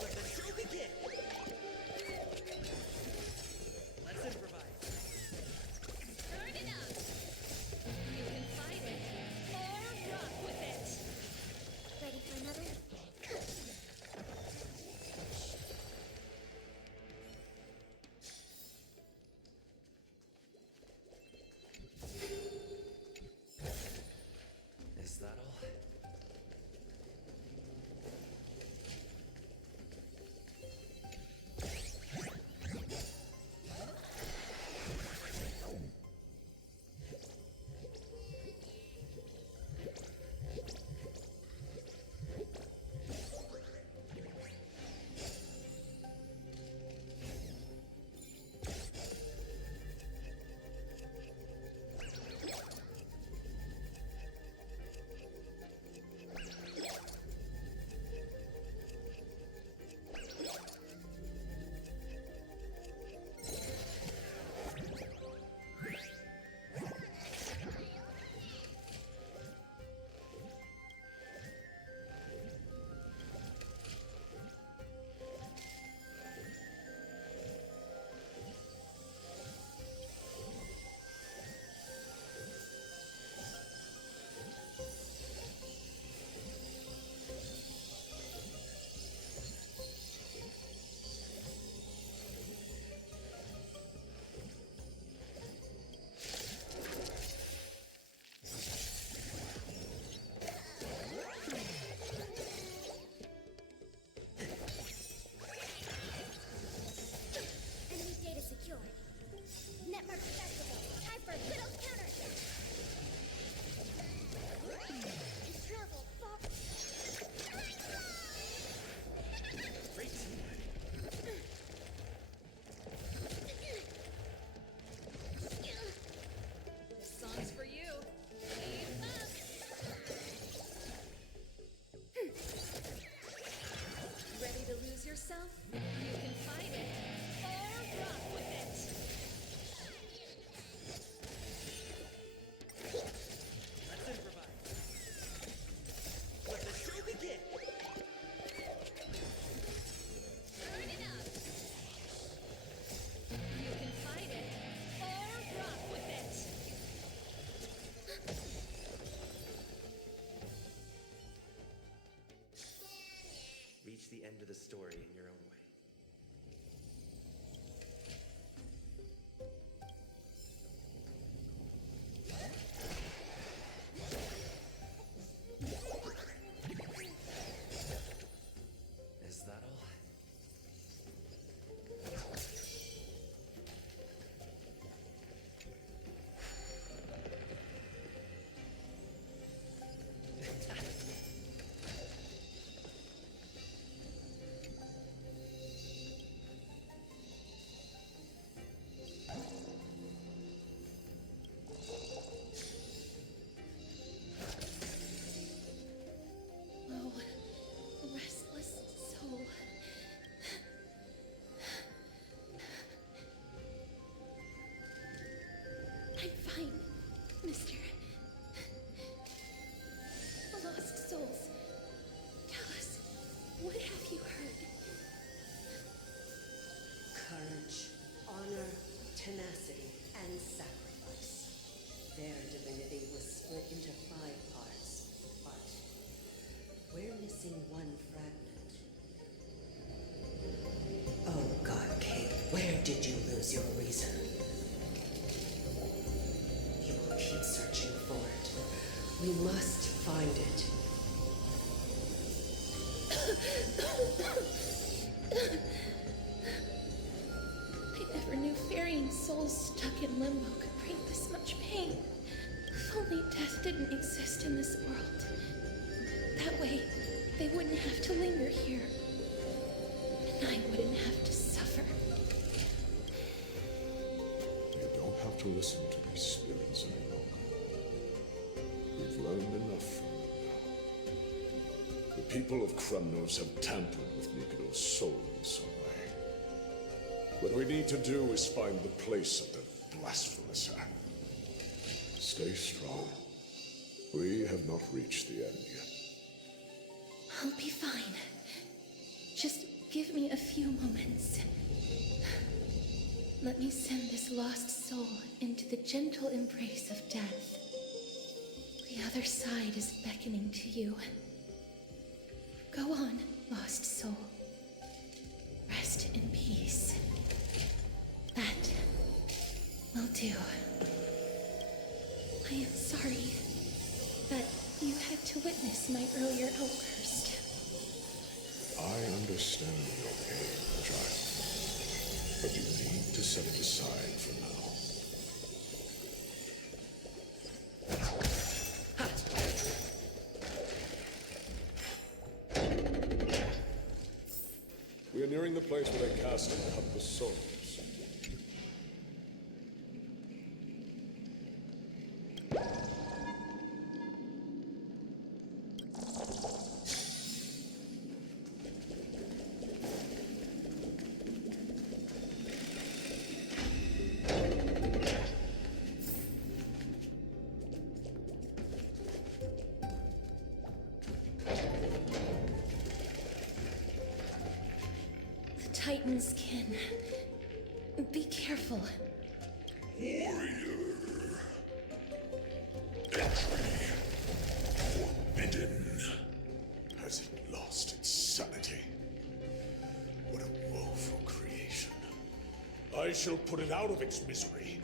Let the show begin! Let's improvise. Turn it up! You can fight it, or rock with it! Ready for another? Is that all? Enemy data secured. Network activate. Time for good old counter. Travel far. Great teamwork. This song's for you. Keep up! Ready to lose yourself? You can fight it, or rock with it! Let's improvise. Let the show begin! Turn it up! You can fight it, or rock with it! Reach the end of the story in your own way. Is that all? missing one fragment. Oh God, Kate, where did you lose your reason? You will keep searching for it. We must find it. I never knew ferrying souls stuck in limbo could bring this much pain. If only death didn't exist in this world. That way, they wouldn't have to linger here. And I wouldn't have to suffer. You don't have to listen to these spirits any longer. We've learned enough from them now. The people of Kremnos have tampered with Nikodo's soul in some way. What we need to do is find the place of the blasphemous act. Stay strong. We have not reached the end yet. I'll be fine. Just give me a few moments. Let me send this lost soul into the gentle embrace of death. The other side is beckoning to you. Go on, lost soul. Rest in peace. That will do. I am sorry that you had to witness my earlier outburst. I understand your pain, child. But you need to set it aside for now. We are nearing the place where they cast and cut the souls. Titan's kin. Be careful. Warrior. Entry forbidden. Has it lost its sanity? What a woeful creation. I shall put it out of its misery.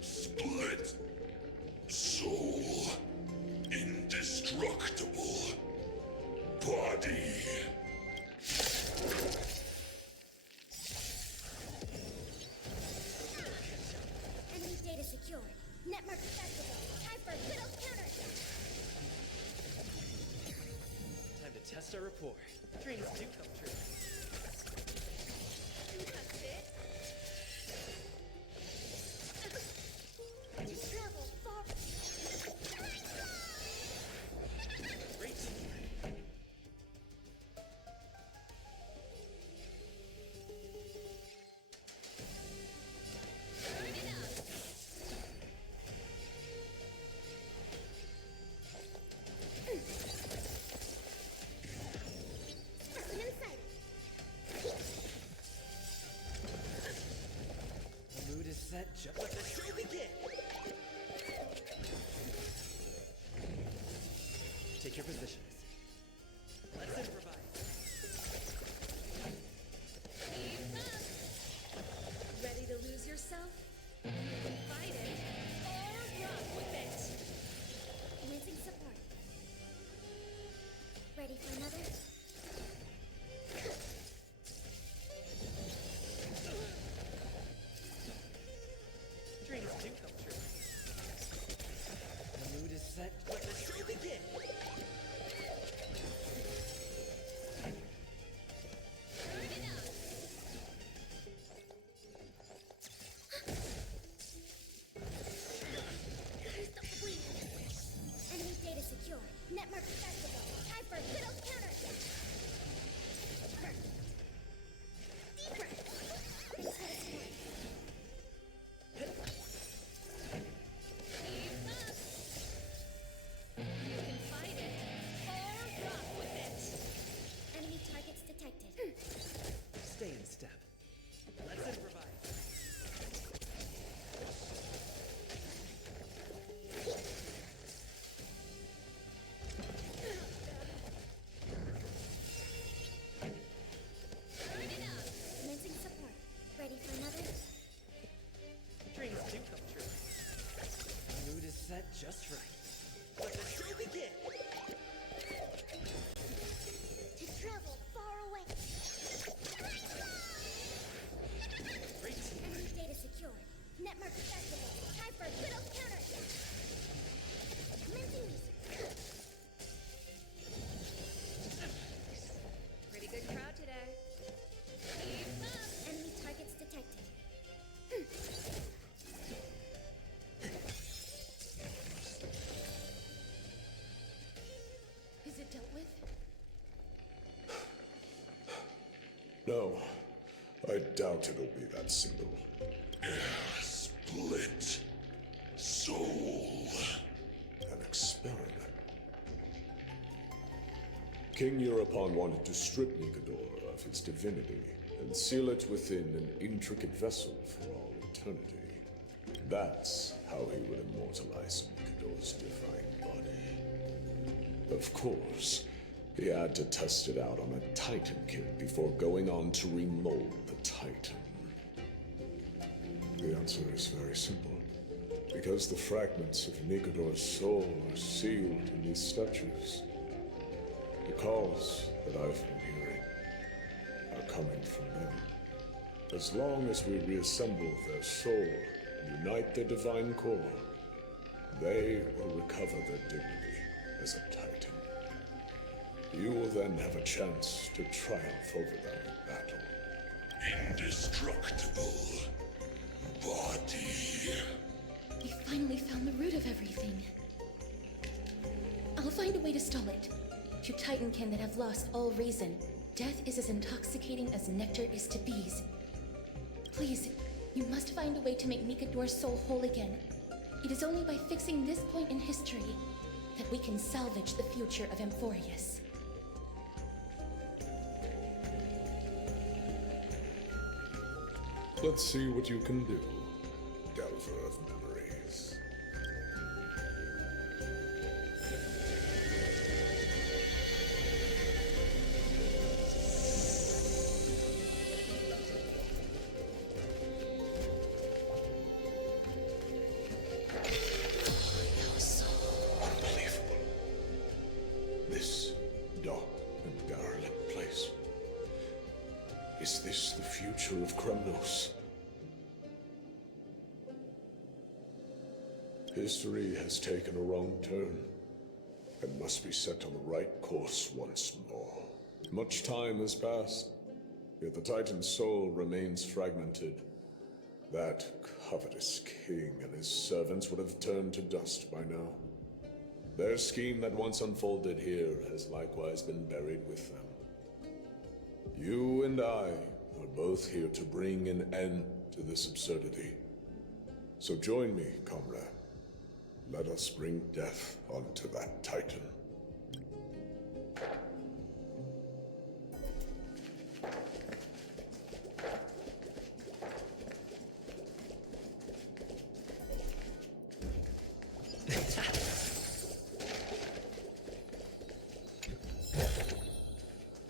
Split. Soul. Indestructible. Body. Enemy data secured. Network accessible. Time for a little counterattack. Time to test our rapport. Dreams do come true. That's it. You travel far. Great. Specimen sighted. The mood is set, just let the show begin. Take your positions. Let's improvise. Ease up. Ready to lose yourself? You can fight it or rock with it. Commencing support. Ready for another? Dreams do come true. The mood is set, let the show begin. Stop the bleeding. Enemy data secure. Network accessible. Time for a little counterattack. it dealt with? No, I doubt it'll be that simple. Split soul. An experiment. King Eurupon wanted to strip Nikodor of its divinity and seal it within an intricate vessel for all eternity. That's how he would immortalize Nikodor's divine body. Of course, he had to test it out on a Titan kid before going on to remold the Titan. The answer is very simple. Because the fragments of Nikodor's soul are sealed in these statues. The calls that I've been hearing are coming from them. As long as we reassemble their soul and unite their divine core, they will recover their dignity as a Titan. You will then have a chance to triumph over them in battle. Indestructible body. We finally found the root of everything. I'll find a way to stall it. To Titankin that have lost all reason, death is as intoxicating as nectar is to bees. Please, you must find a way to make Nikodor's soul whole again. It is only by fixing this point in history that we can salvage the future of Amphorius. Let's see what you can do, Delver of Memories. Unbelievable. This dark and derelict place. Is this the future of Kremnos? History has taken a wrong turn and must be set on the right course once more. Much time has passed, yet the Titan's soul remains fragmented. That covetous king and his servants would have turned to dust by now. Their scheme that once unfolded here has likewise been buried with them. You and I are both here to bring an end to this absurdity. So join me, comrade. Let us bring death onto that Titan.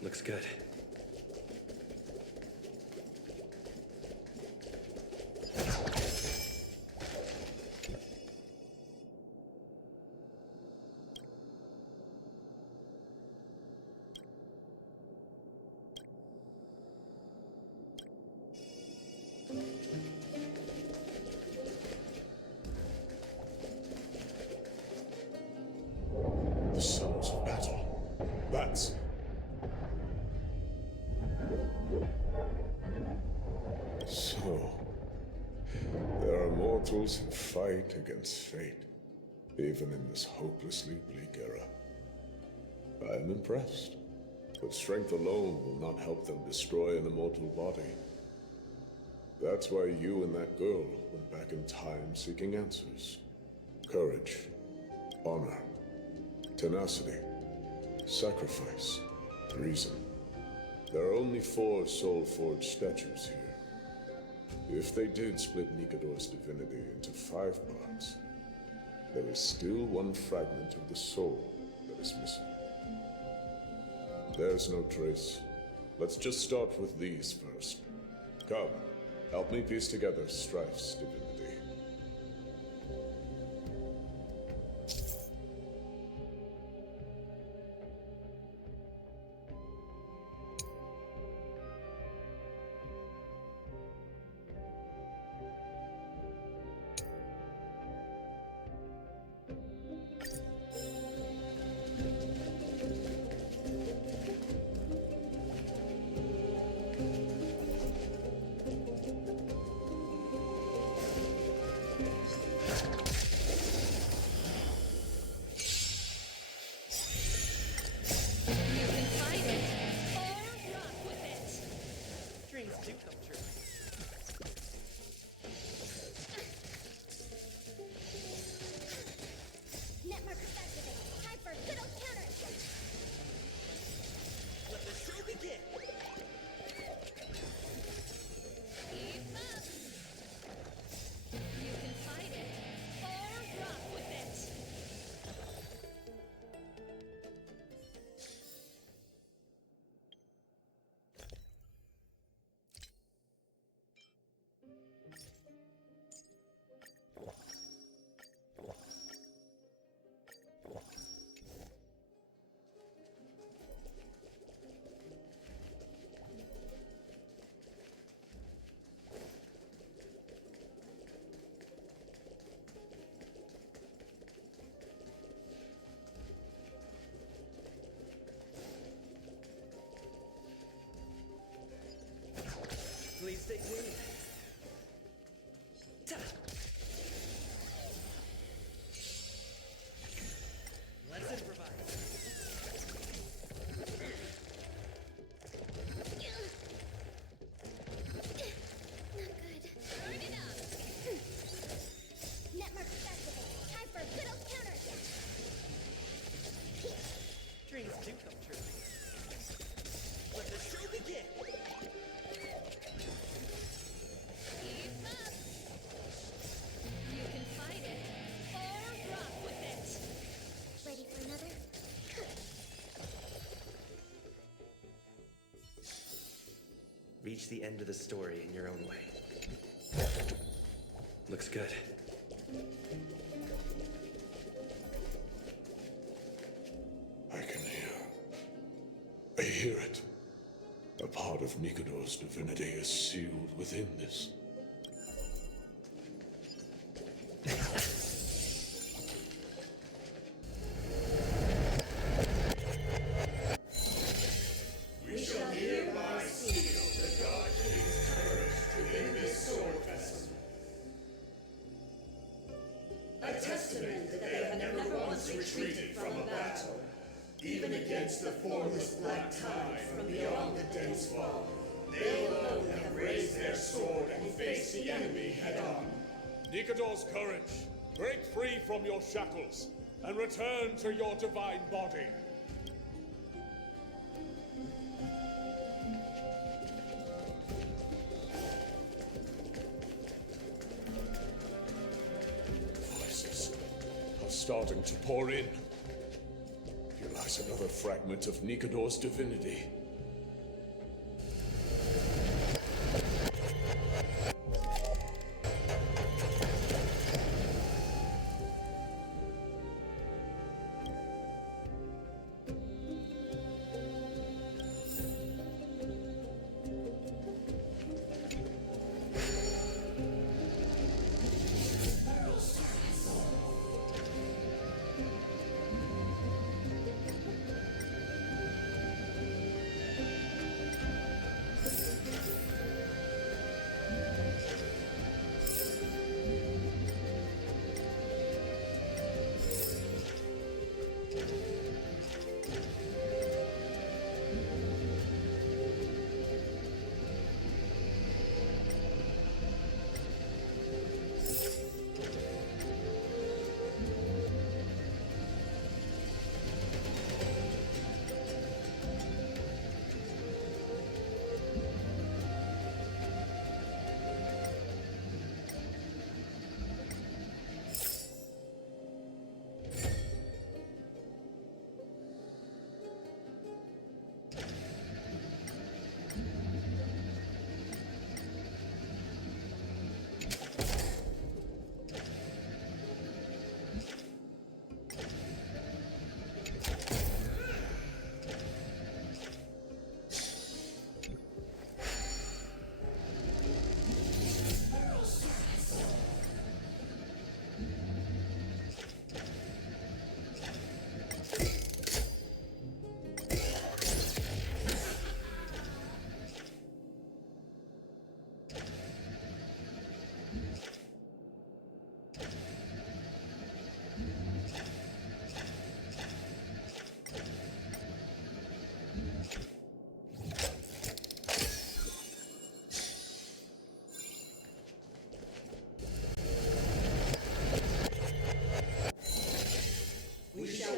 Looks good. The sounds of battle. That's... So... there are mortals who fight against fate, even in this hopelessly bleak era. I am impressed, but strength alone will not help them destroy an immortal body. That's why you and that girl went back in time seeking answers. Courage, honor, tenacity, sacrifice, reason. There are only 4 soul-forged statues here. If they did split Nikodor's divinity into 5 parts, there is still one fragment of the soul that is missing. There's no trace. Let's just start with these first. Come, help me piece together Strife's divinity. Stay tuned. Ta. Let's improvise. Not good. Turn it up. Netmark festival. Time for a good old counterattack. Dreams do come true. Let the show begin. Keep up. You can fight it or rock with it. Ready for another? Reach the end of the story in your own way. Looks good. I can hear. I hear it. A part of Nikador's divinity is sealed within this. We shall hereby seal the God King's courage within this sword vessel. A testament that they have never once retreated from a battle, even against the formless black tide from beyond the dense fog. They alone have raised their sword and faced the enemy head-on. Nikador's courage, break free from your shackles and return to your divine body. Voices are starting to pour in. Here lies another fragment of Nikador's divinity.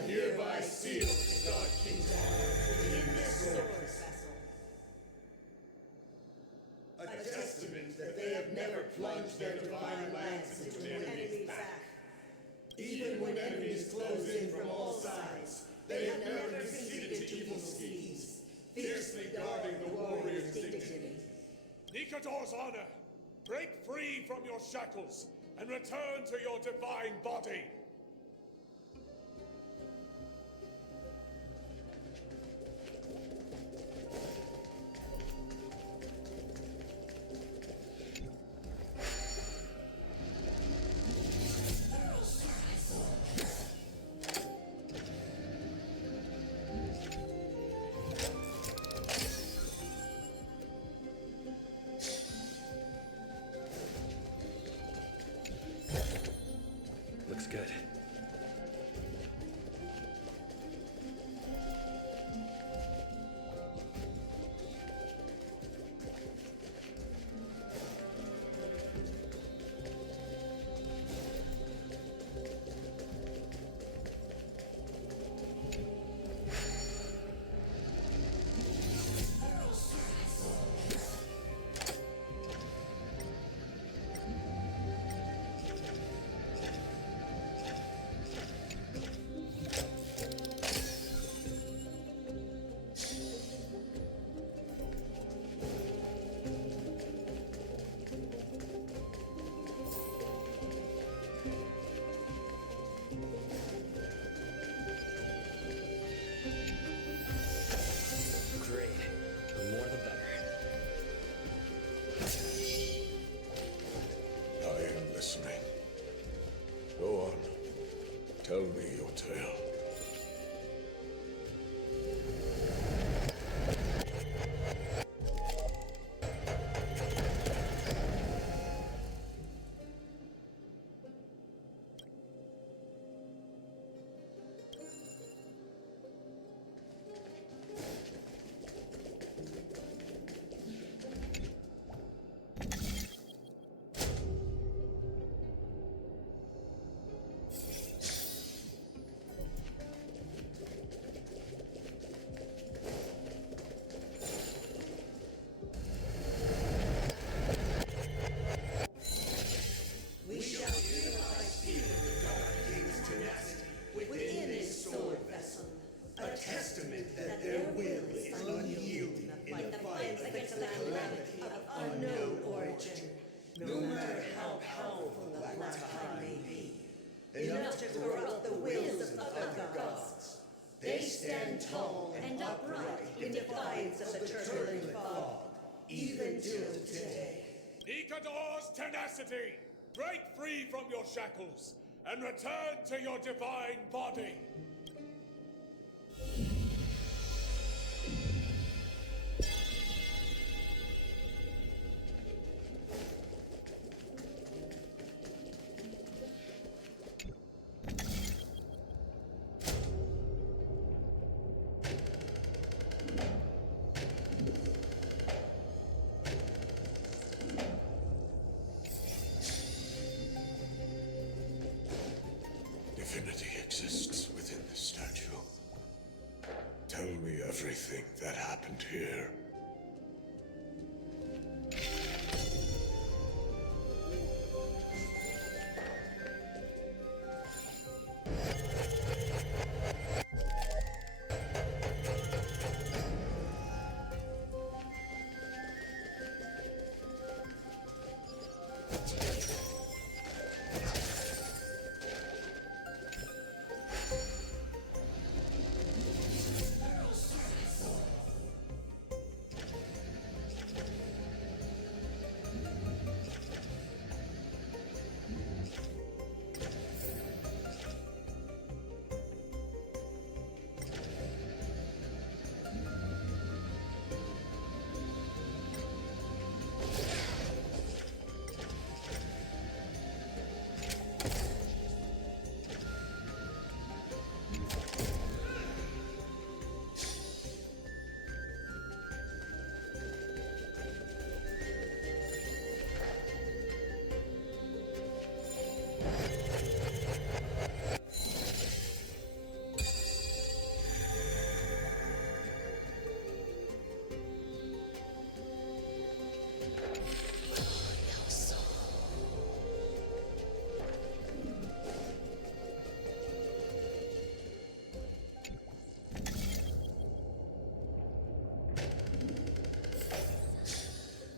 Hereby seal the God King's honor within this sword vessel. A testament that they have never plunged their divine lance into an enemy's back. Even when enemies close in from all sides, they have never conceded to evil schemes, fiercely guarding the warrior's dignity. Nikador's honor, break free from your shackles and return to your divine body. enough to corrupt the wills of other gods. They stand tall and upright in defiance of the turbulent fog, even till today. Nikador's tenacity! Break free from your shackles and return to your divine body! Divinity exists within this statue. Tell me everything that happened here.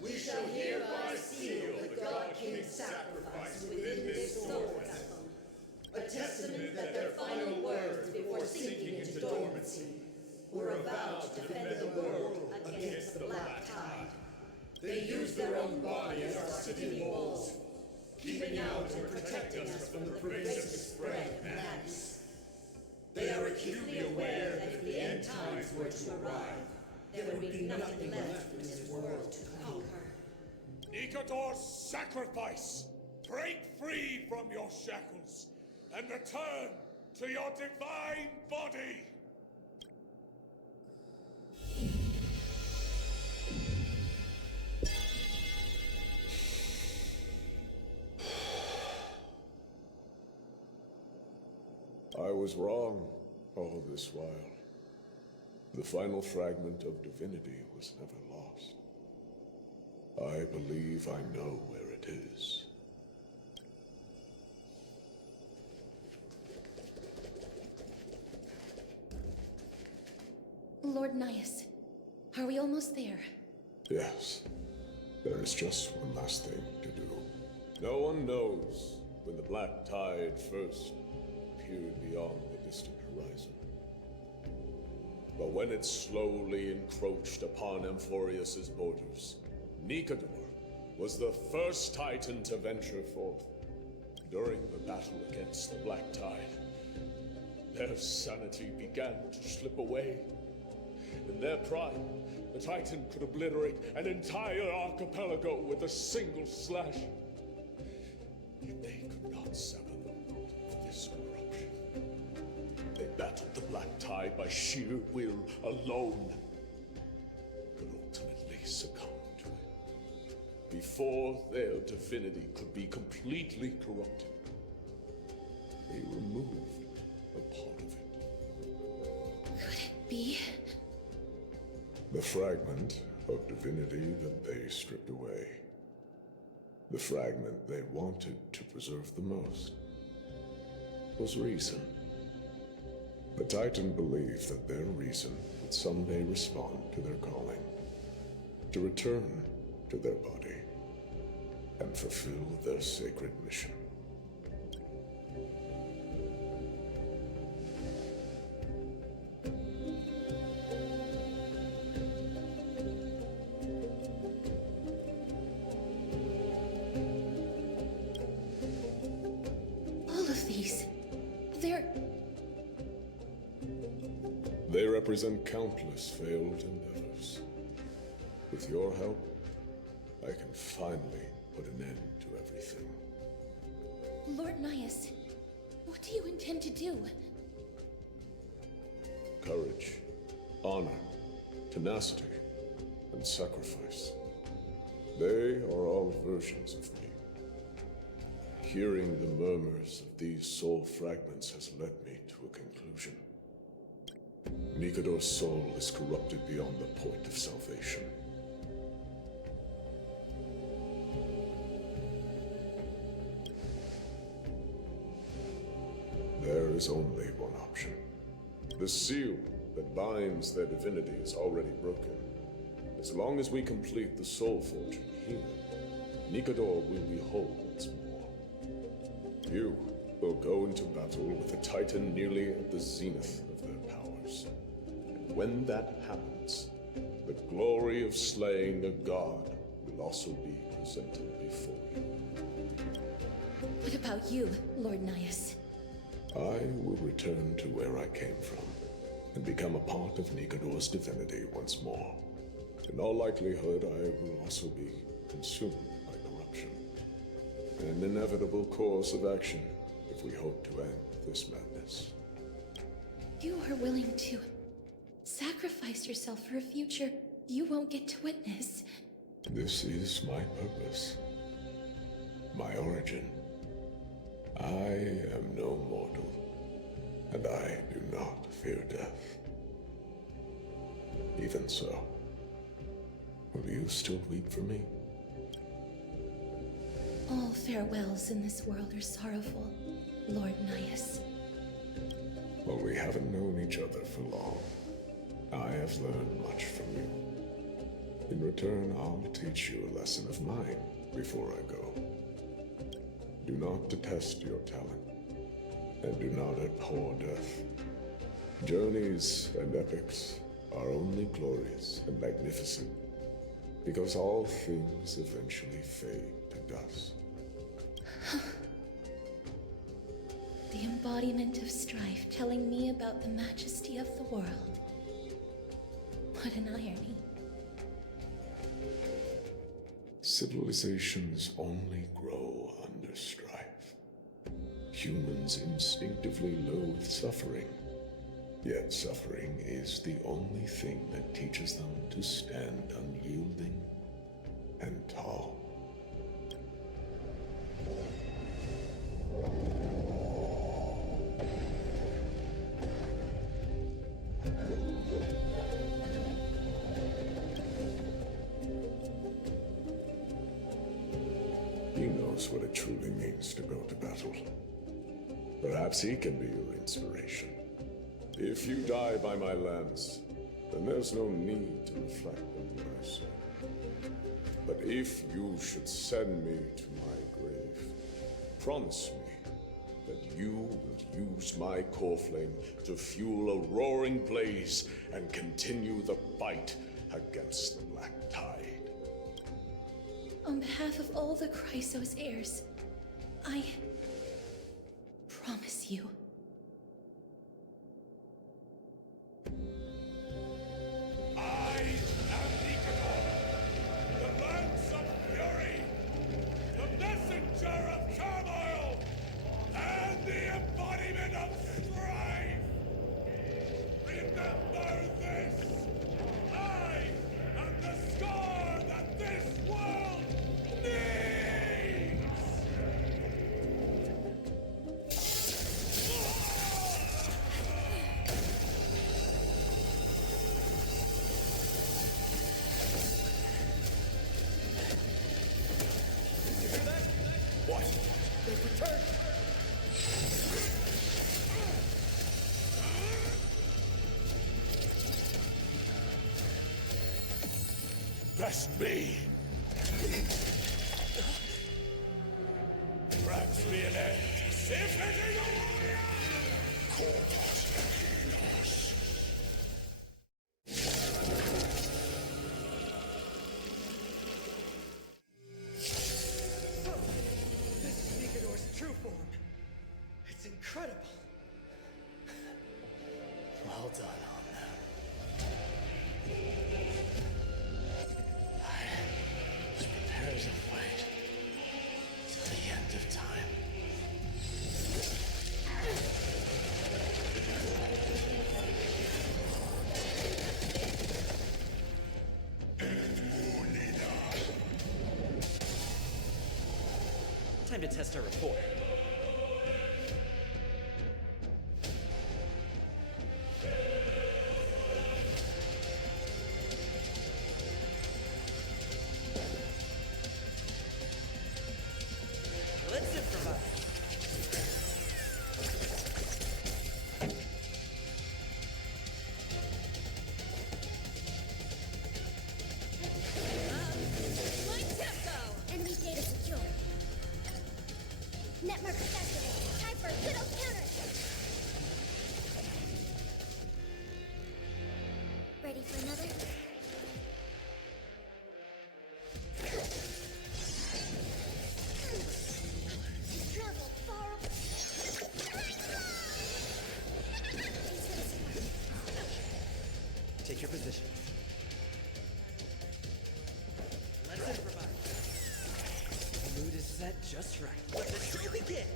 We shall hereby seal the God King's sacrifice within this sword vessel, a testament that their final words before sinking into dormancy were a vow to defend the world against the Black Tide. They used their own body as our city walls, keeping out and protecting us from the pervasive spread of madness. They are acutely aware that if the end times were to arrive, there would be nothing left in this world to conquer. Nikador's sacrifice! Break free from your shackles and return to your divine body! I was wrong all this while. The final fragment of divinity was never lost. I believe I know where it is. Lord Nias, are we almost there? Yes. There is just one last thing to do. No one knows when the Black Tide first appeared beyond the distant horizon. But when it slowly encroached upon Amphorius's borders, Nikador was the first Titan to venture forth. During the battle against the Black Tide, their sanity began to slip away. In their pride, the Titan could obliterate an entire archipelago with a single slash. Yet they could not sever the root of this corruption. They battled the Black Tide by sheer will alone, but ultimately succumbed to it. Before their divinity could be completely corrupted, they removed a part of it. Could it be? The fragment of divinity that they stripped away. The fragment they wanted to preserve the most was reason. The Titan believed that their reason would someday respond to their calling, to return to their body, and fulfill their sacred mission. represent countless failed endeavors. With your help, I can finally put an end to everything. Lord Nias, what do you intend to do? Courage, honor, tenacity, and sacrifice. They are all versions of me. Hearing the murmurs of these soul fragments has led me to a conclusion. Nikador's soul is corrupted beyond the point of salvation. There is only one option. The seal that binds their divinity is already broken. As long as we complete the soul forging here, Nikador will be whole once more. You will go into battle with a Titan nearly at the zenith of their powers. And when that happens, the glory of slaying a god will also be presented before you. What about you, Lord Nias? I will return to where I came from, and become a part of Nikador's divinity once more. In all likelihood, I will also be consumed by corruption. An inevitable course of action if we hope to end this madness. You are willing to sacrifice yourself for a future you won't get to witness. This is my purpose. My origin. I am no mortal, and I do not fear death. Even so, will you still weep for me? All farewells in this world are sorrowful, Lord Nias. Well, we haven't known each other for long. I have learned much from you. In return, I'll teach you a lesson of mine before I go. Do not detest your talent, and do not abhor death. Journeys and epics are only glorious and magnificent, because all things eventually fade to dust. The embodiment of strife telling me about the majesty of the world. What an irony. Civilizations only grow under strife. Humans instinctively loathe suffering, yet suffering is the only thing that teaches them to stand unyielding and tall. He knows what it truly means to go to battle. Perhaps he can be your inspiration. If you die by my lance, then there's no need to reflect on what I said. But if you should send me to my grave, promise me that you will use my core flame to fuel a roaring blaze and continue the fight against the Black Tide. On behalf of all the Chrysos heirs, I promise you. I am Nikador, the lance of fury, the messenger of turmoil, and the embodiment of strife. Remember this! I am the scar that this world needs! What? They've returned! Best be! Grabs me an end! Symphony warrior! This is Nikador's true form. It's incredible. Well done on them. time to test our rapport. Let's improvise. My tempo! Enemy data secure. Network activated. Time for little counter. Ready for another? Travel far. Take your position. Let's improvise. The mood is set just right. Let the show begin.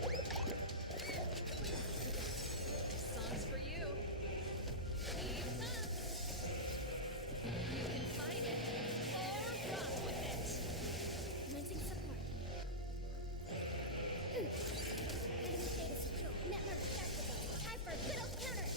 This song's for you. Keep up. You can fight it or rock with it. Commencing support. Enemy data secure. Network activated. Time for little counter.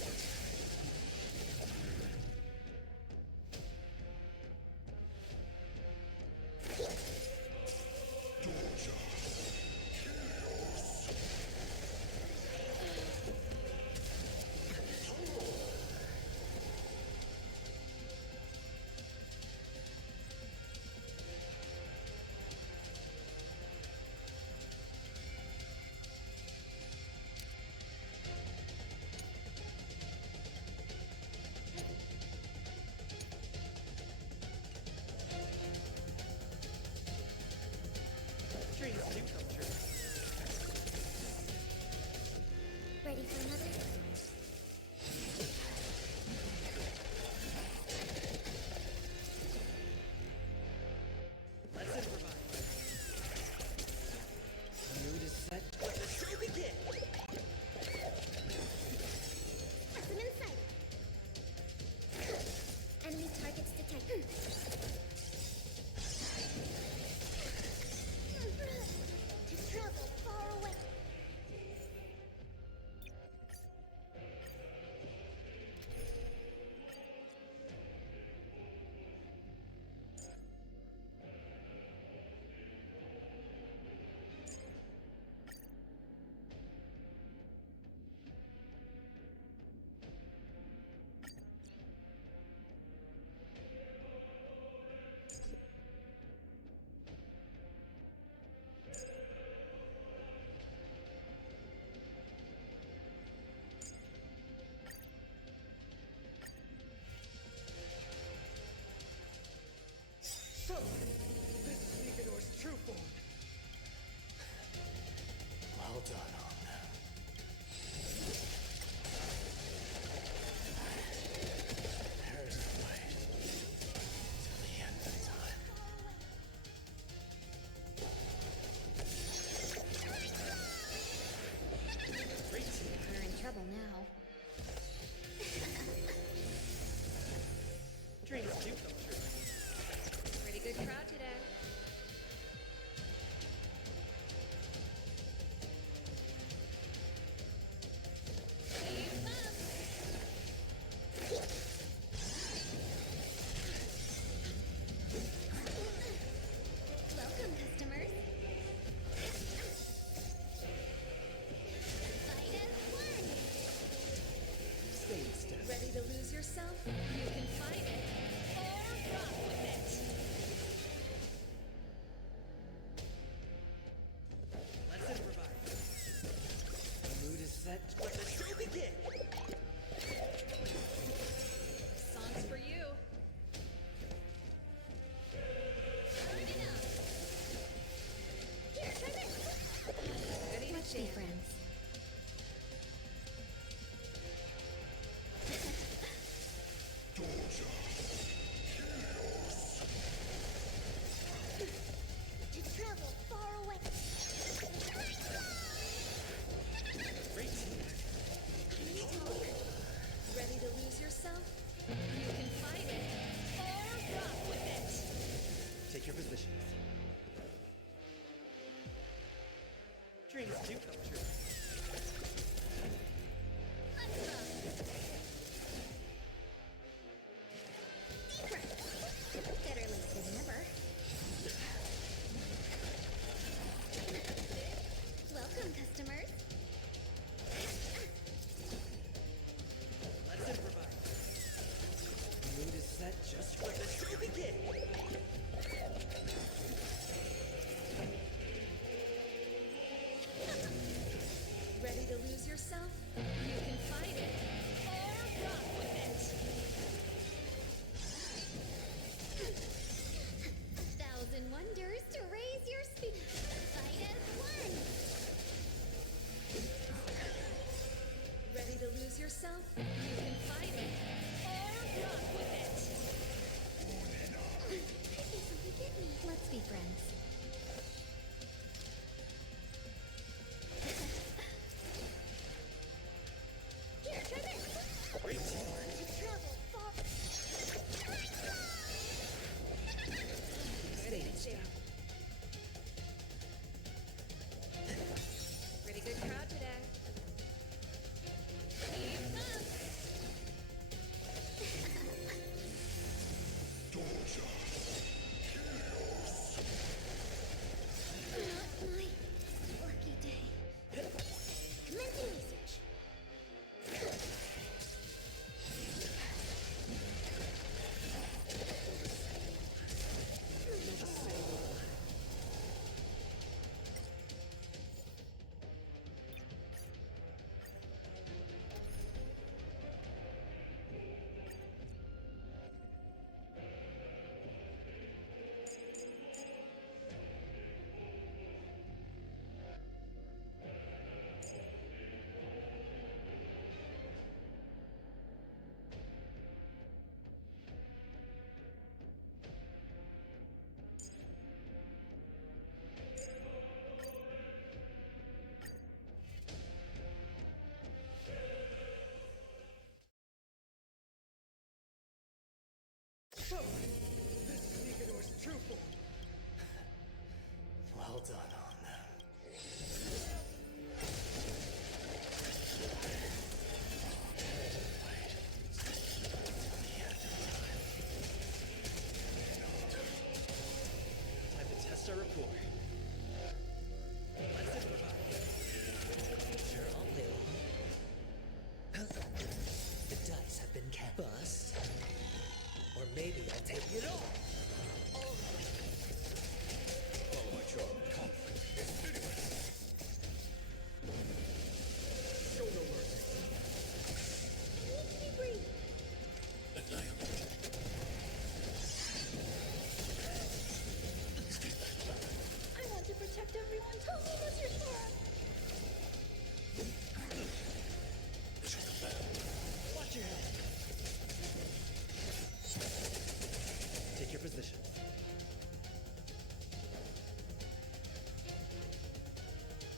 Take your position.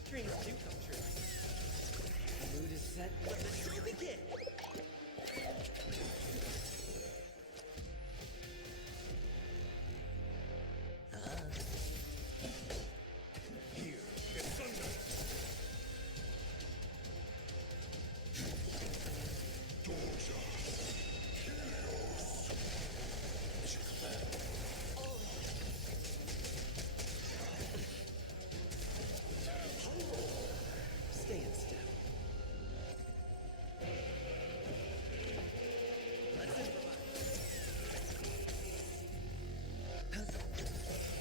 Dreams do come true. The mood is set. Let the show begin! Here, the thunder! Stay in step. Let's improvise.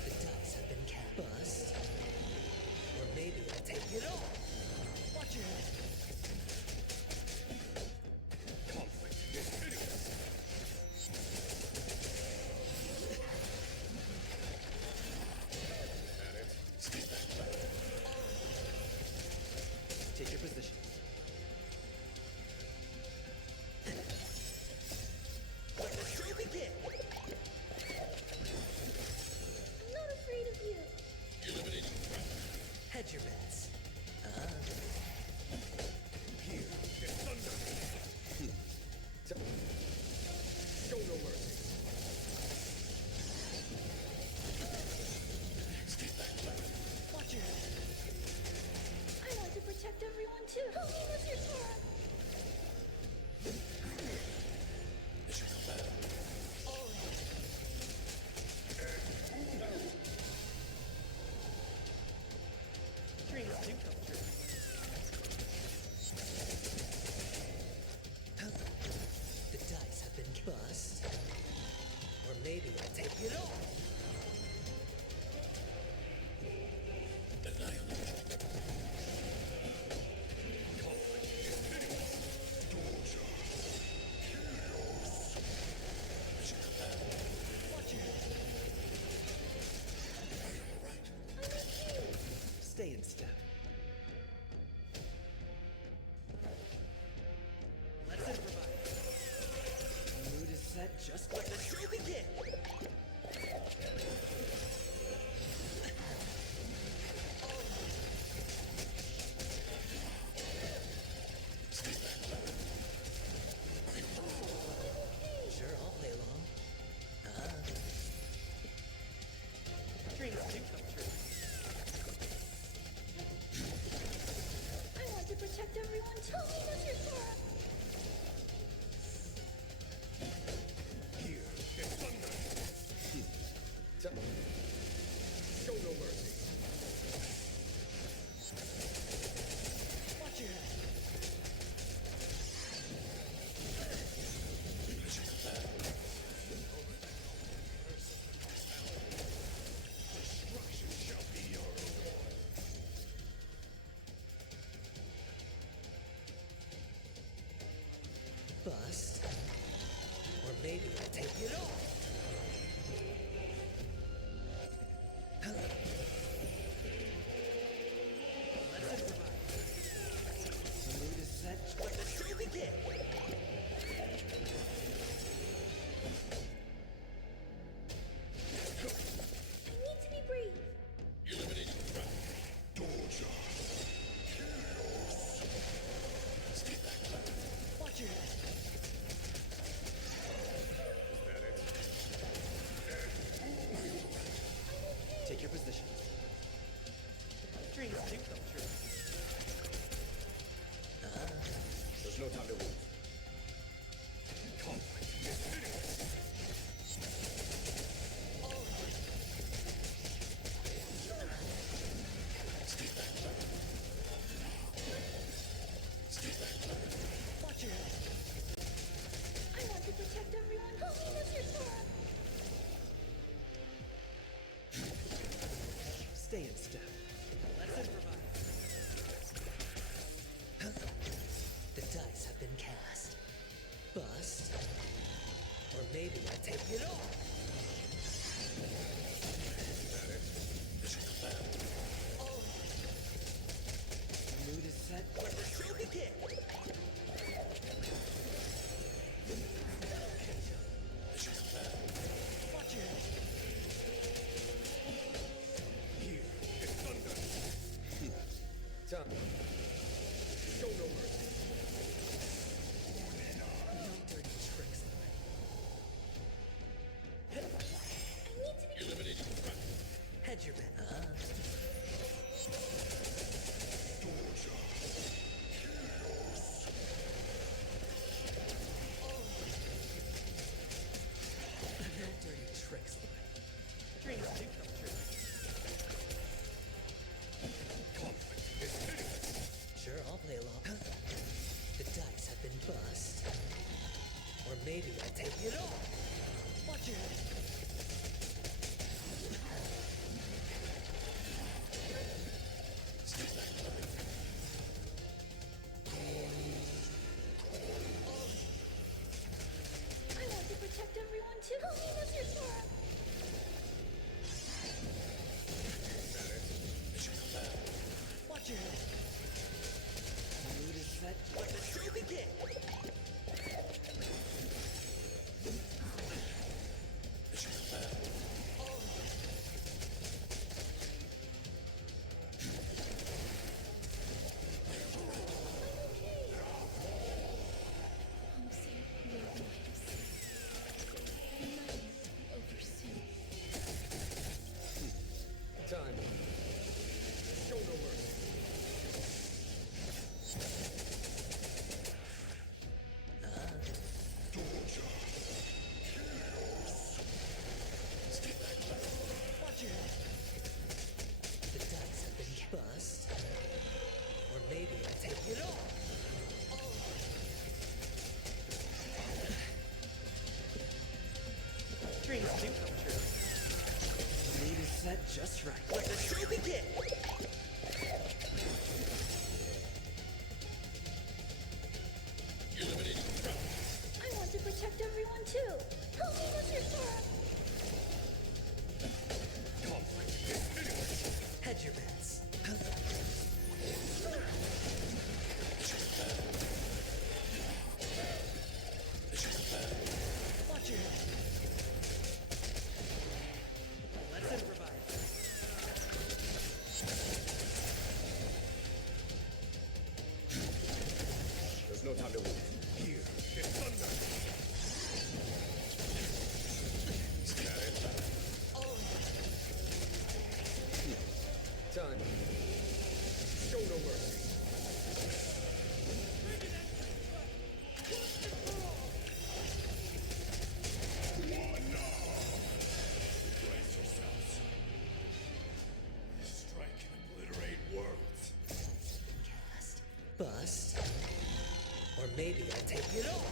The dice have been cast. Bust. Or maybe I'll take it all. Watch your head. Conflict is hideous! Take your position. Let the show begin! I'm not afraid of you. Hedge your bets. Here, the thunder! Show no mercy! Watch your head. I want to protect everyone too. Help me with your sword. Dreams do come true. The dice have been bust. Or maybe I'll take it all. Watch your head. Stay in step. Let's improvise. The mood is set, just let the show begin! your Sora! Watch your head. The mood is set. Let the show begin. Promising Leonidas. I might be over soon. Time. Show no mercy. Watch your head. The dice have been bust. Or maybe I take it all. Dreams do come true. The mood is set just right. Let the show begin. I want to protect everyone too! Help me, Mr. Sora! Hedge your bets. Watch your head. Let's improvise. There's no time to lose. Here, it's thunder. Time. Show no mercy. Brace yourselves. This strike can obliterate worlds. Cast. Bust. Or maybe I take it all.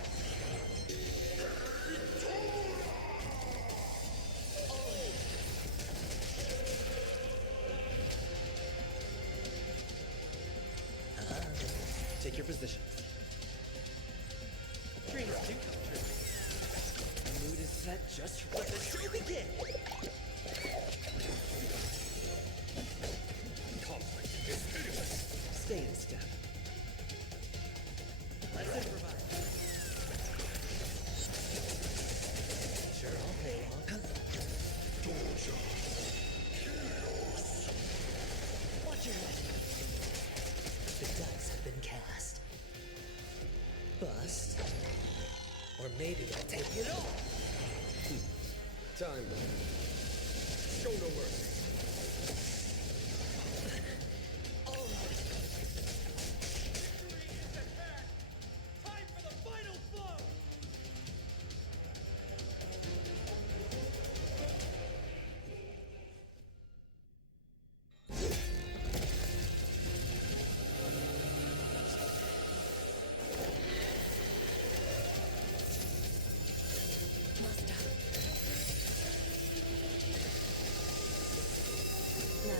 Take your positions. Dreams do come true. The mood is set just right. Let the show begin. Conflict is hideous. Stay in step. Let's improvise. Sure, I'll play along. Watch your head. The dice have been cast. Bust. Or maybe I take it all. Time. Show no mercy. Time for the final blow! Master. Now.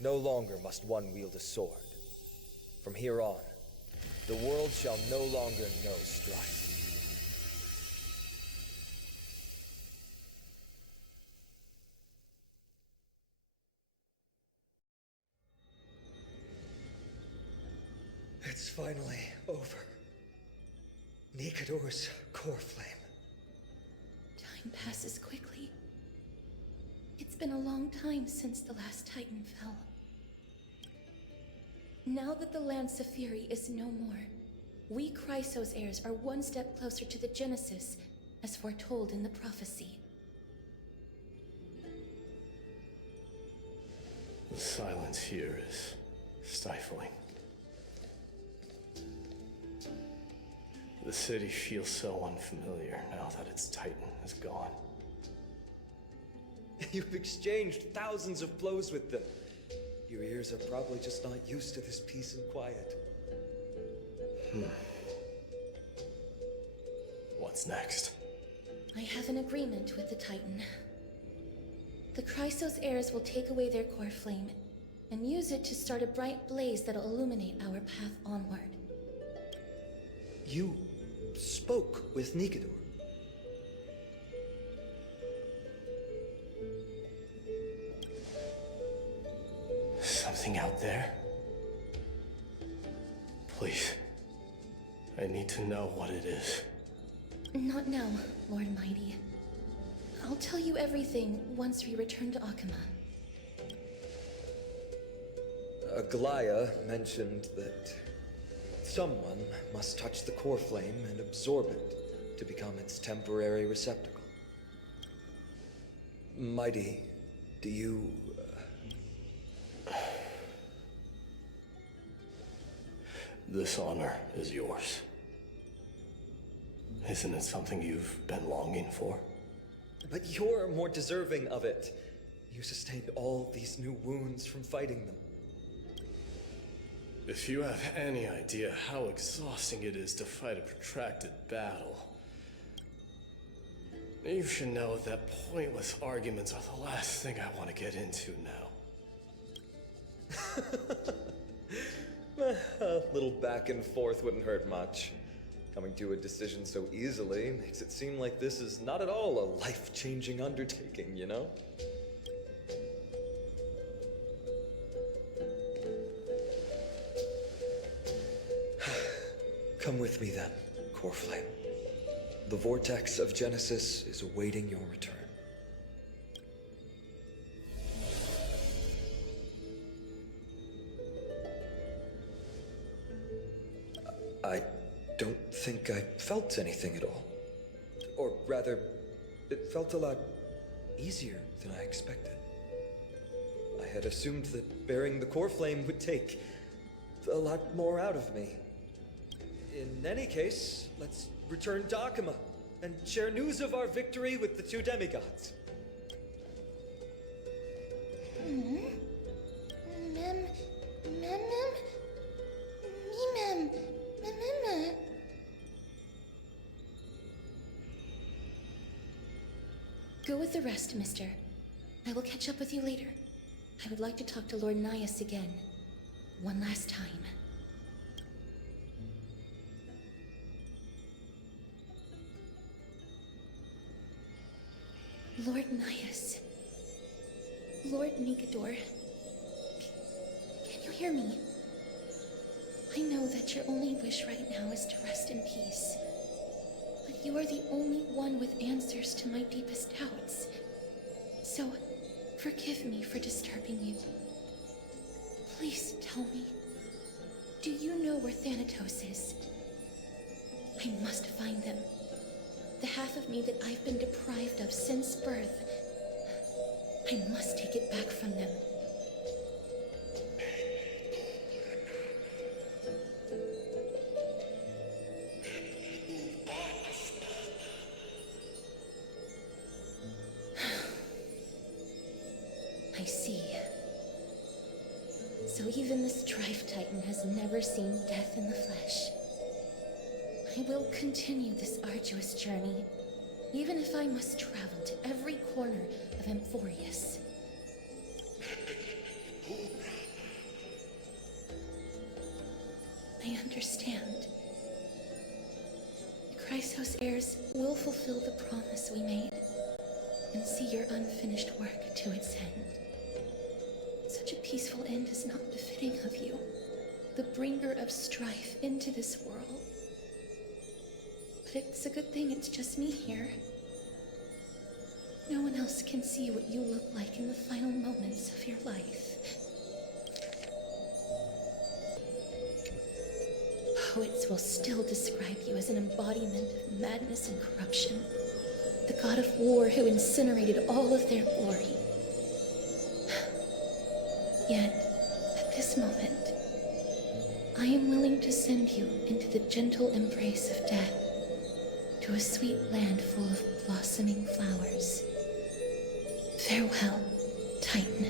No longer must one wield a sword. From here on, the world shall no longer know strife. It's finally over. Nikador's core flame. Time passes quickly. It's been a long time since the last Titan fell. Now that the Lance of Fury is no more, we Chrysos heirs are one step closer to the Genesis, as foretold in the prophecy. The silence here is stifling. The city feels so unfamiliar now that its Titan is gone. You've exchanged thousands of blows with them. Your ears are probably just not used to this peace and quiet. What's next? I have an agreement with the Titan. The Chrysos heirs will take away their core flame and use it to start a bright blaze that'll illuminate our path onward. You spoke with Nikedor. Something out there? Please. I need to know what it is. Not now, Lord Mighty. I'll tell you everything once we return to Akama. Aglaya mentioned that someone must touch the core flame and absorb it to become its temporary receptacle. Mighty, do you... This honor is yours. Isn't it something you've been longing for? But you're more deserving of it. You sustained all these new wounds from fighting them. If you have any idea how exhausting it is to fight a protracted battle, you should know that pointless arguments are the last thing I want to get into now. A little back and forth wouldn't hurt much. Coming to a decision so easily makes it seem like this is not at all a life-changing undertaking, you know? Come with me then, Core Flame. The vortex of Genesis is awaiting your return. I don't think I felt anything at all. Or rather, it felt a lot easier than I expected. I had assumed that bearing the core flame would take a lot more out of me. In any case, let's return to Akama and share news of our victory with the two demigods. Go with the rest, mister. I will catch up with you later. I would like to talk to Lord Nias again. One last time. Lord Nias. Lord Nikedor. Can you hear me? I know that your only wish right now is to rest in peace. But you are the only one with answers to my deepest doubts. So, forgive me for disturbing you. Please tell me, do you know where Thanatos is? I must find them. The half of me that I've been deprived of since birth. I must take it back from them. I see. So even the Strife Titan has never seen death in the flesh. I will continue this arduous journey, even if I must travel to every corner of Amphorius. I understand. The Chrysos heirs will fulfill the promise we made, and see your unfinished work to its end. Such a peaceful end is not befitting of you, the bringer of strife into this world. But it's a good thing it's just me here. No one else can see what you look like in the final moments of your life. Poets will still describe you as an embodiment of madness and corruption. The god of war who incinerated all of their glory. Yet, at this moment, I am willing to send you into the gentle embrace of death, to a sweet land full of blossoming flowers, Farewell, Titan.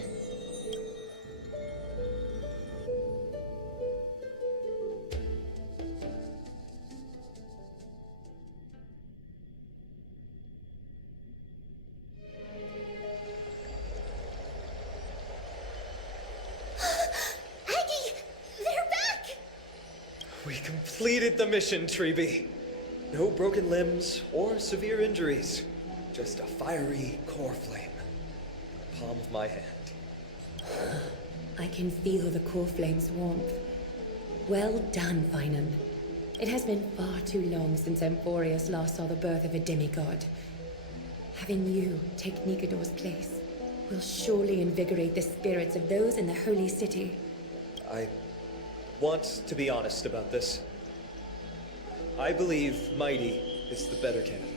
Aggie! They're back! We completed the mission, Treeby. No broken limbs or severe injuries. Just a fiery core flame in the palm of my hand. I can feel the core flame's warmth. Well done, Finan. It has been far too long since Emphorius last saw the birth of a demigod. Having you take Nikador's place will surely invigorate the spirits of those in the holy city. I want to be honest about this. I believe Mighty is the better candidate.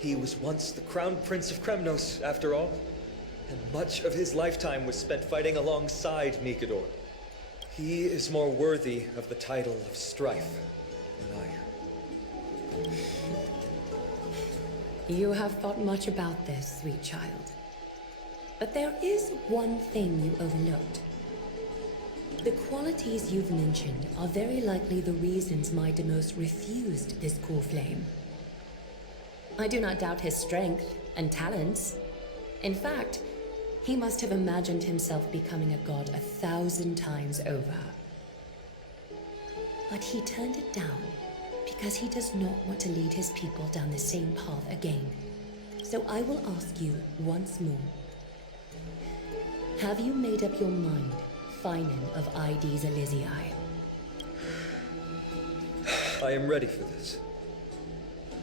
He was once the Crown Prince of Kremnos, after all, and much of his lifetime was spent fighting alongside Nikador. He is more worthy of the title of Strife than I am. You have thought much about this, sweet child. But there is one thing you overlooked. The qualities you've mentioned are very likely the reasons Mightimos refused this core flame. I do not doubt his strength and talents. In fact, he must have imagined himself becoming a god 1,000 times over. But he turned it down because he does not want to lead his people down the same path again. So I will ask you once more. Have you made up your mind, Finan of ID's Elysiae? I am ready for this.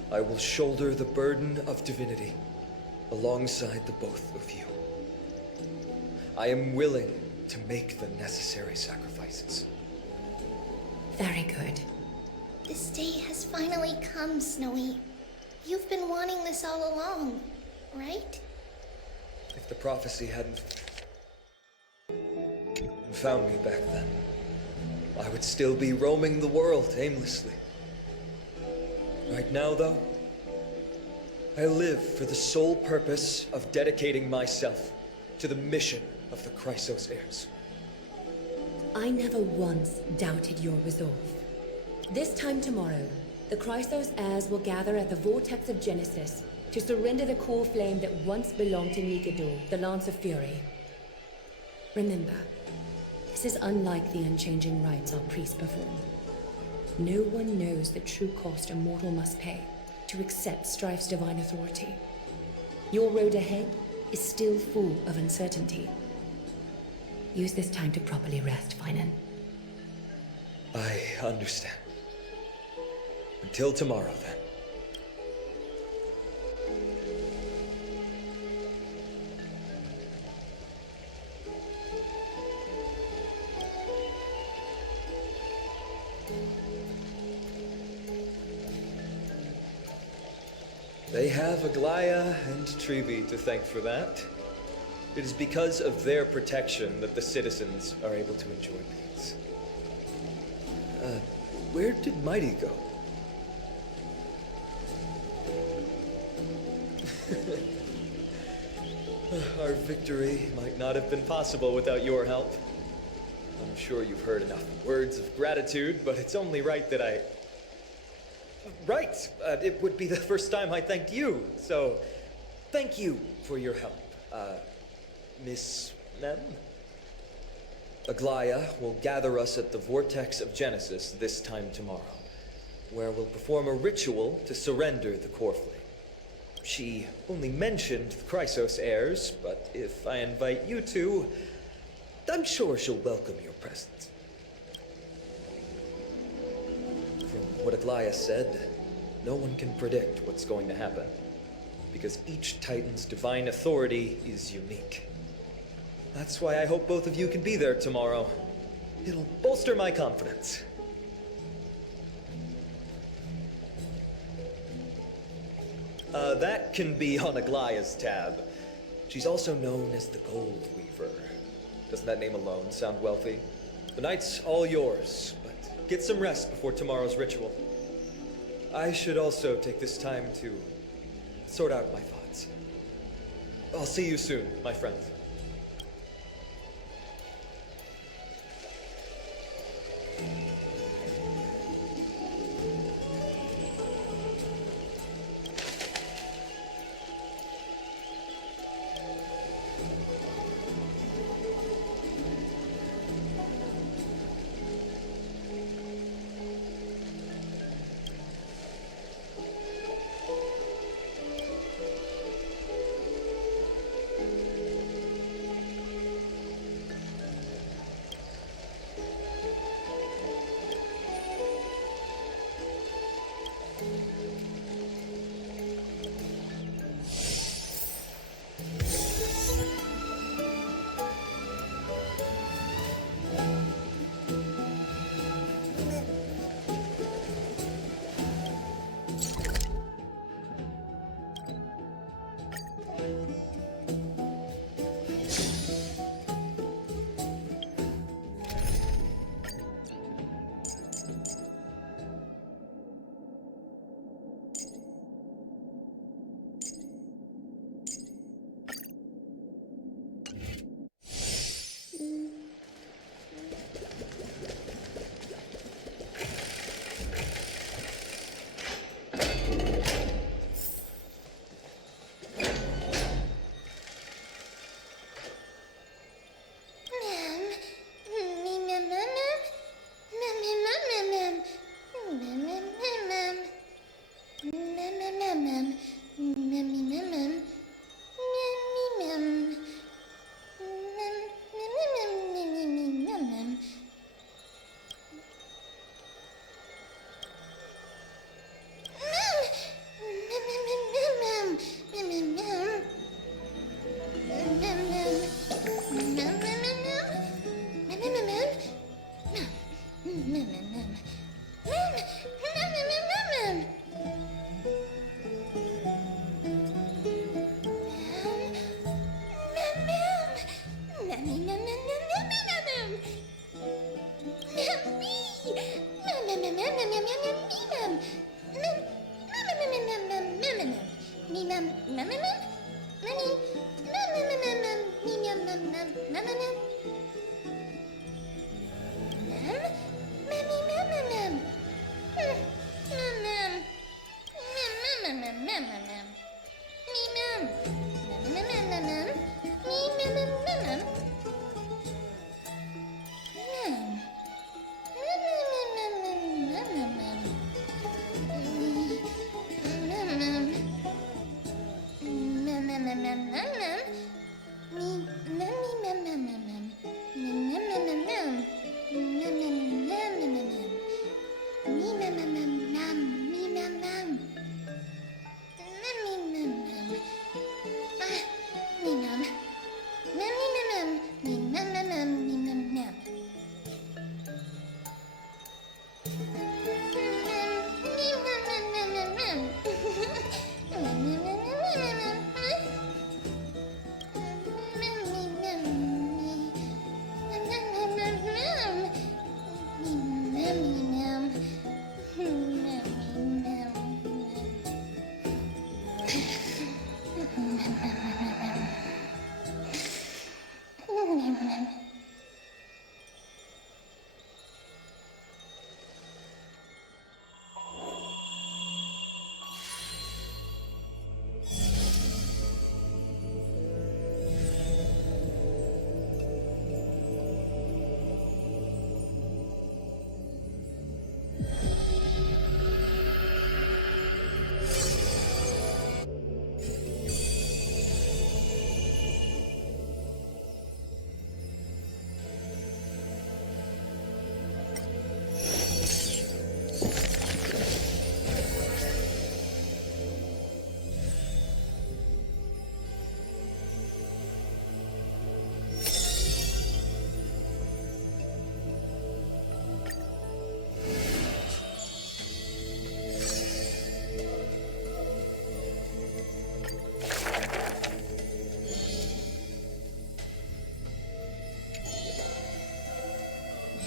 I will shoulder the burden of divinity alongside the both of you. I am willing to make the necessary sacrifices. Very good. This day has finally come, Snowy. You've been wanting this all along, right? If the prophecy hadn't found me back then, I would still be roaming the world aimlessly. Right now, though, I live for the sole purpose of dedicating myself to the mission of the Chrysos heirs. I never once doubted your resolve. This time tomorrow, the Chrysos heirs will gather at the Vortex of Genesis to surrender the core flame that once belonged to Nikador, the Lance of Fury. Remember, this is unlike the unchanging rites our priests perform. No one knows the true cost a mortal must pay to accept Strife's divine authority. Your road ahead is still full of uncertainty. Use this time to properly rest, Finan. I understand. Until tomorrow, then. They have Aglaya and Treeby to thank for that. It is because of their protection that the citizens are able to enjoy peace. Where did Mighty go? Our victory might not have been possible without your help. I'm sure you've heard enough words of gratitude, but it's only right that I... Right! It would be the first time I thanked you, so thank you for your help, Miss Mem. Aglaya will gather us at the Vortex of Genesis this time tomorrow, where we'll perform a ritual to surrender the core flame. She only mentioned the Chrysos heirs, but if I invite you to, I'm sure she'll welcome your presence. From what Aglaya said, no one can predict what's going to happen, because each Titan's divine authority is unique. That's why I hope both of you can be there tomorrow. It'll bolster my confidence. That can be on Aglaya's tab. She's also known as the Gold Weaver. Doesn't that name alone sound wealthy? The night's all yours, but get some rest before tomorrow's ritual. I should also take this time to sort out my thoughts. I'll see you soon, my friends.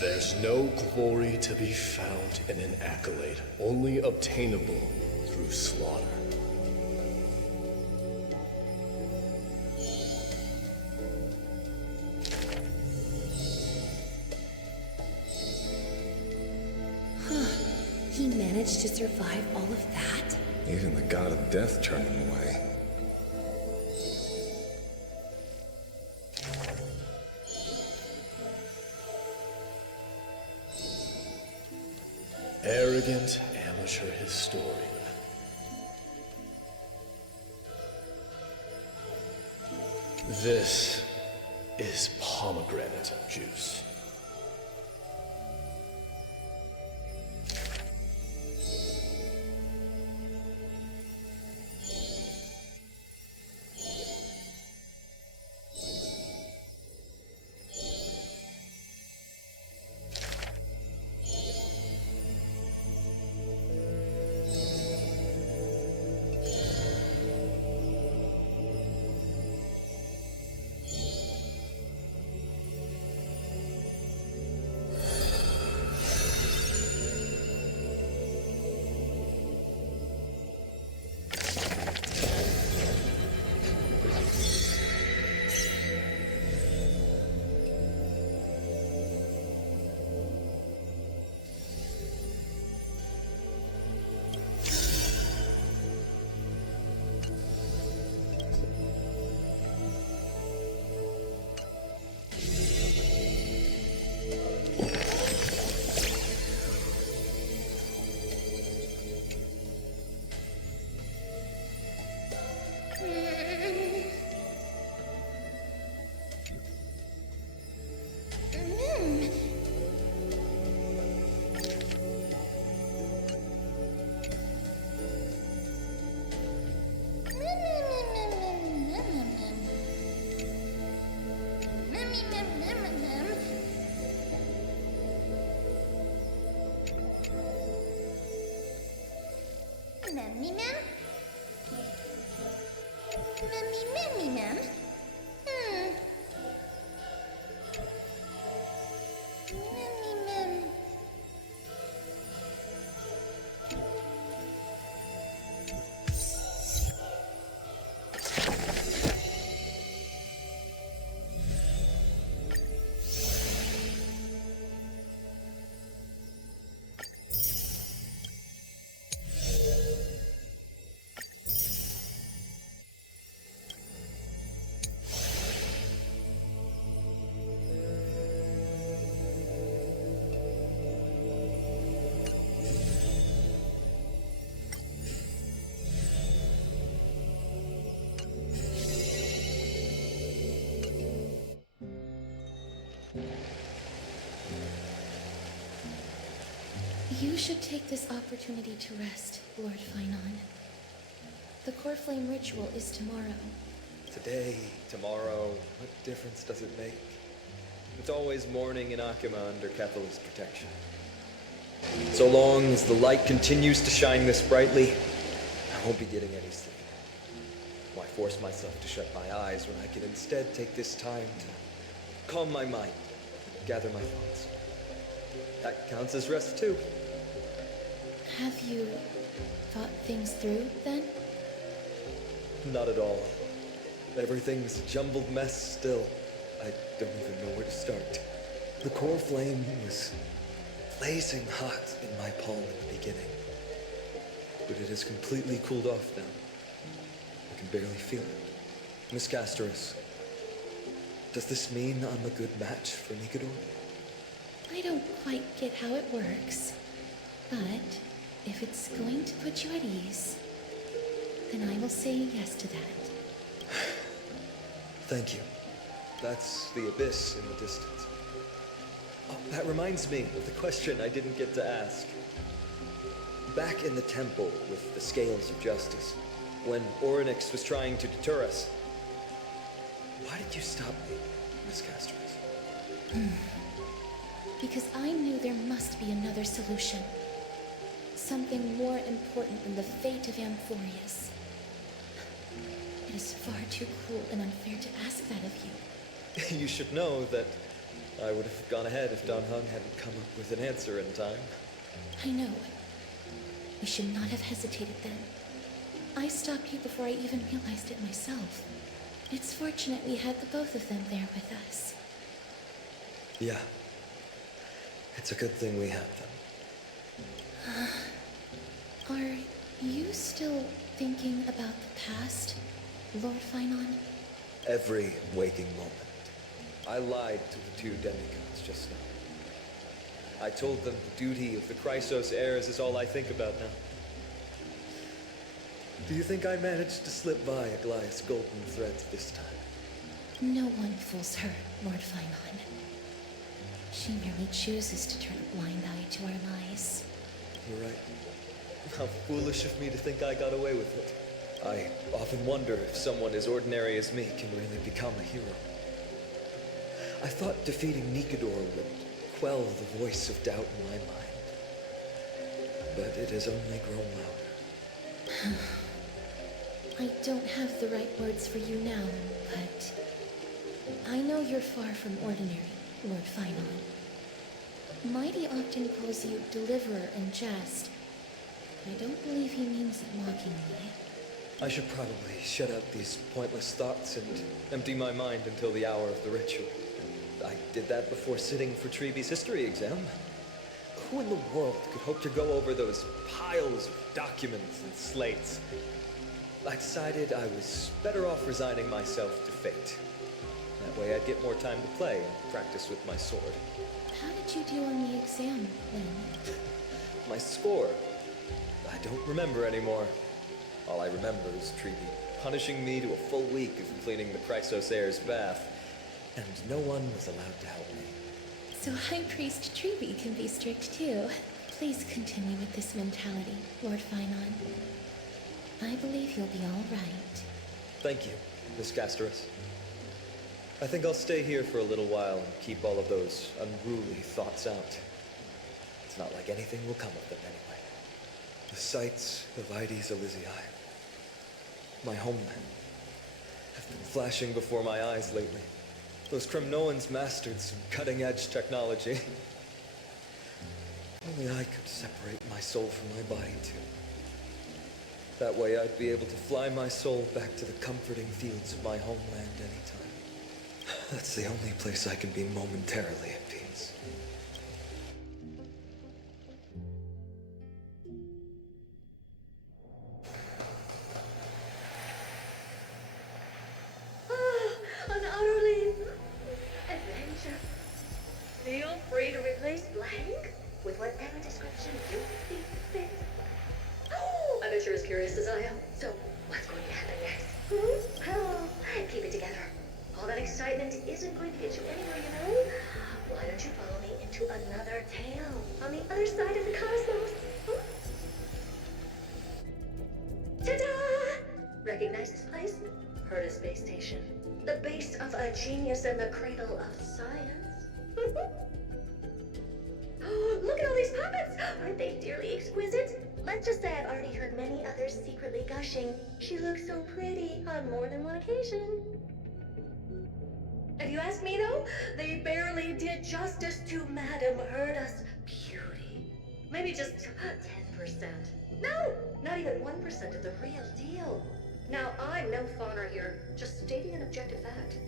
There's no glory to be found in an accolade, only obtainable through slaughter. managed to survive all of that? Even the god of death turned him away. Arrogant amateur historian. This is pomegranate juice. Mummy Mum? Mummy Mum? Mummy Mum. You should take this opportunity to rest, Lord Finon. The core flame ritual is tomorrow. Today, tomorrow, what difference does it make? It's always morning in Akima under Kethel's protection. So long as the light continues to shine this brightly, I won't be getting any sleep. Why force myself to shut my eyes when I can instead take this time to calm my mind, gather my thoughts? That counts as rest too. Have you thought things through, then? Not at all. Everything's a jumbled mess still. I don't even know where to start. The core flame was blazing hot in my palm in the beginning. But it has completely cooled off now. I can barely feel it. Miss Castoris, does this mean I'm a good match for Nikador? I don't quite get how it works, but if it's going to put you at ease, then I will say yes to that. Thank you. That's the abyss in the distance. Oh, that reminds me of the question I didn't get to ask. Back in the temple with the Scales of Justice, when Orynyx was trying to deter us, why did you stop me, Miss Castoris? Because I knew there must be another solution. Something more important than the fate of Amphorius. It is far too cruel and unfair to ask that of you. You should know that I would have gone ahead if Don Hung hadn't come up with an answer in time. I know. We should not have hesitated then. I stopped you before I even realized it myself. It's fortunate we had the both of them there with us. Yeah. It's a good thing we have them. Are you still thinking about the past, Lord Finon? Every waking moment. I lied to the two demigods just now. I told them the duty of the Chrysos heirs is all I think about now. Do you think I managed to slip by Aglaïa's golden threads this time? No one fools her, Lord Finon. She merely chooses to turn a blind eye to our lies. You're right. How foolish of me to think I got away with it. I often wonder if someone as ordinary as me can really become a hero. I thought defeating Nikador would quell the voice of doubt in my mind. But it has only grown louder. I don't have the right words for you now, but I know you're far from ordinary, Lord Finon. Mighty often calls you deliverer in jest. I don't believe he means it mockingly. I should probably shut out these pointless thoughts and empty my mind until the hour of the ritual. I did that before sitting for Treeby's history exam. Who in the world could hope to go over those piles of documents and slates? I decided I was better off resigning myself to fate. That way I'd get more time to play and practice with my sword. How did you do on the exam, Lynn? My score? I don't remember anymore. All I remember is Treeby punishing me to a full week of cleaning the Chrysos heir's bath, and no one was allowed to help me. So High Priest Treeby can be strict too. Please continue with this mentality, Lord Finon. I believe you'll be all right. Thank you, Miss Casterus. I think I'll stay here for a little while and keep all of those unruly thoughts out. It's not like anything will come of them anyway. The sights of Ides Elysiae, my homeland, have been flashing before my eyes lately. Those Kremnoans mastered some cutting-edge technology. Only I could separate my soul from my body, too. That way I'd be able to fly my soul back to the comforting fields of my homeland anytime. That's the only place I can be momentarily at peace. An utterly adventure. Feel free to replace blank with whatever description you see fit. Oh, I'm sure as curious as I am. So, what's going to happen next? Oh, keep it together. All that excitement isn't going to get you anywhere, you know? Why don't you follow me into another tale on the other side of the cosmos? Ta-da! Recognize this place? Heard a space station. The base of a genius and the cradle of science. Look at all these puppets! Aren't they dearly exquisite? Let's just say I've already heard many others secretly gushing. She looks so pretty on more than one occasion. If you ask me though, they barely did justice to Madame Herda's beauty. Maybe just 10%. No, not even 1% of the real deal. Now, I'm no fawner here, just stating an objective fact.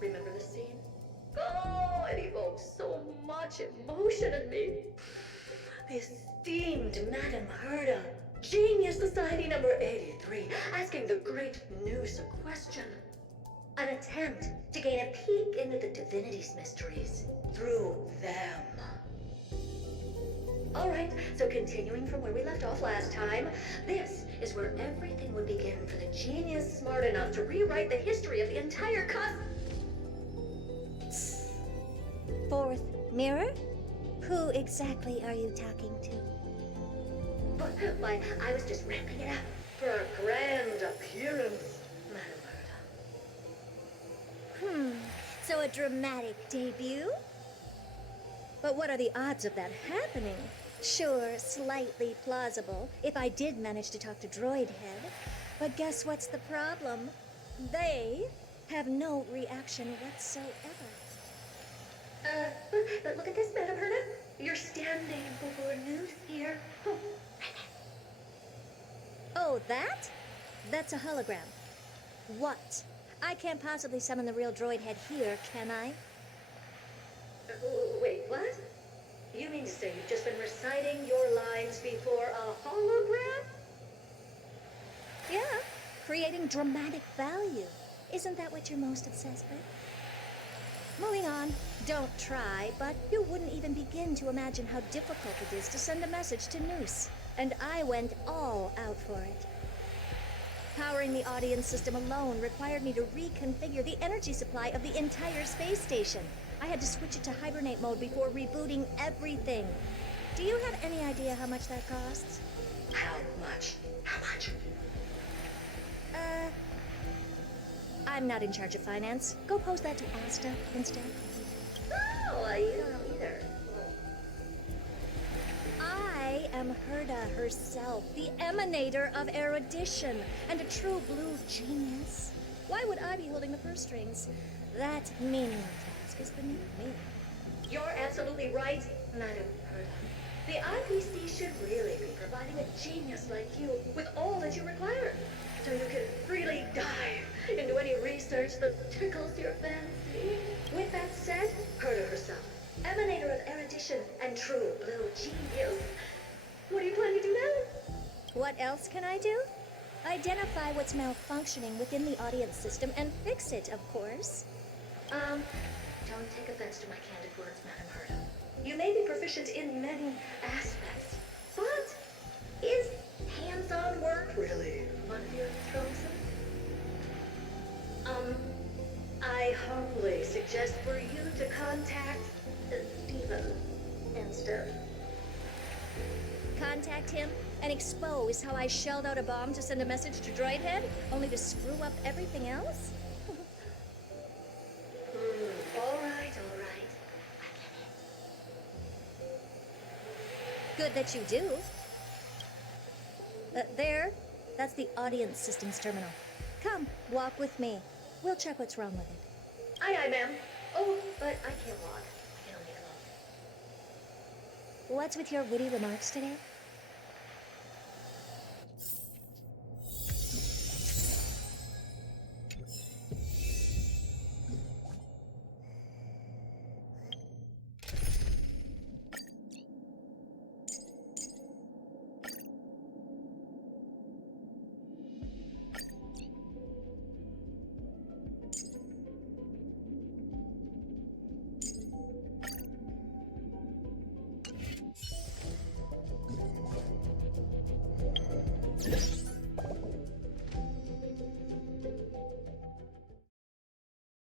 Remember this scene? Oh, it evokes so much emotion in me. The esteemed Madame Herda, Genius Society number 83, asking the great Noose a question. An attempt to gain a peek into the divinity's mysteries through them. Alright, so continuing from where we left off last time, this is where everything would begin for the genius smart enough to rewrite the history of the entire Fourth mirror? Who exactly are you talking to? Why, I was just ramping it up for a grand appearance, Madame Herda. So a dramatic debut? But what are the odds of that happening? Sure, slightly plausible, if I did manage to talk to Droid Head. But guess what's the problem? They have no reaction whatsoever. But look at this, Madame Herda. You're standing before news here. Oh, that? That's a hologram. What? I can't possibly summon the real Droid Head here, can I? Wait, what? You mean to say you've just been reciting your lines before a hologram? Yeah, creating dramatic value. Isn't that what you're most obsessed with? Moving on. Don't try, but you wouldn't even begin to imagine how difficult it is to send a message to Noose. And I went all out for it. Powering the audience system alone required me to reconfigure the energy supply of the entire space station. I had to switch it to hibernate mode before rebooting everything. Do you have any idea how much that costs? How much? How much? I'm not in charge of finance. Go pose that to Asta instead. Oh, you don't know either. I am Herda herself, the emanator of erudition, and a true blue genius. Why would I be holding the purse strings? That menial task is beneath me. You're absolutely right, Madam Herda. The IPC should really be providing a genius like you with all that you require, so you can really dive into any research that tickles your fancy. With that said, Herda herself, emanator of erudition and true blue genius. What are you planning to do now? What else can I do? Identify what's malfunctioning within the audience system and fix it, of course. Don't take offense to my candid words, Madam Herda. You may be proficient in many aspects, but is hands-on work really one of your strong suits? I humbly suggest for you to contact Steven instead. Contact him and expose how I shelled out a bomb to send a message to Droidhead, only to screw up everything else? All right. Good that you do. There, that's the audience systems terminal. Come, walk with me. We'll check what's wrong with it. Aye, ma'am. Oh, but I can't walk. I can only float. What's with your witty remarks today?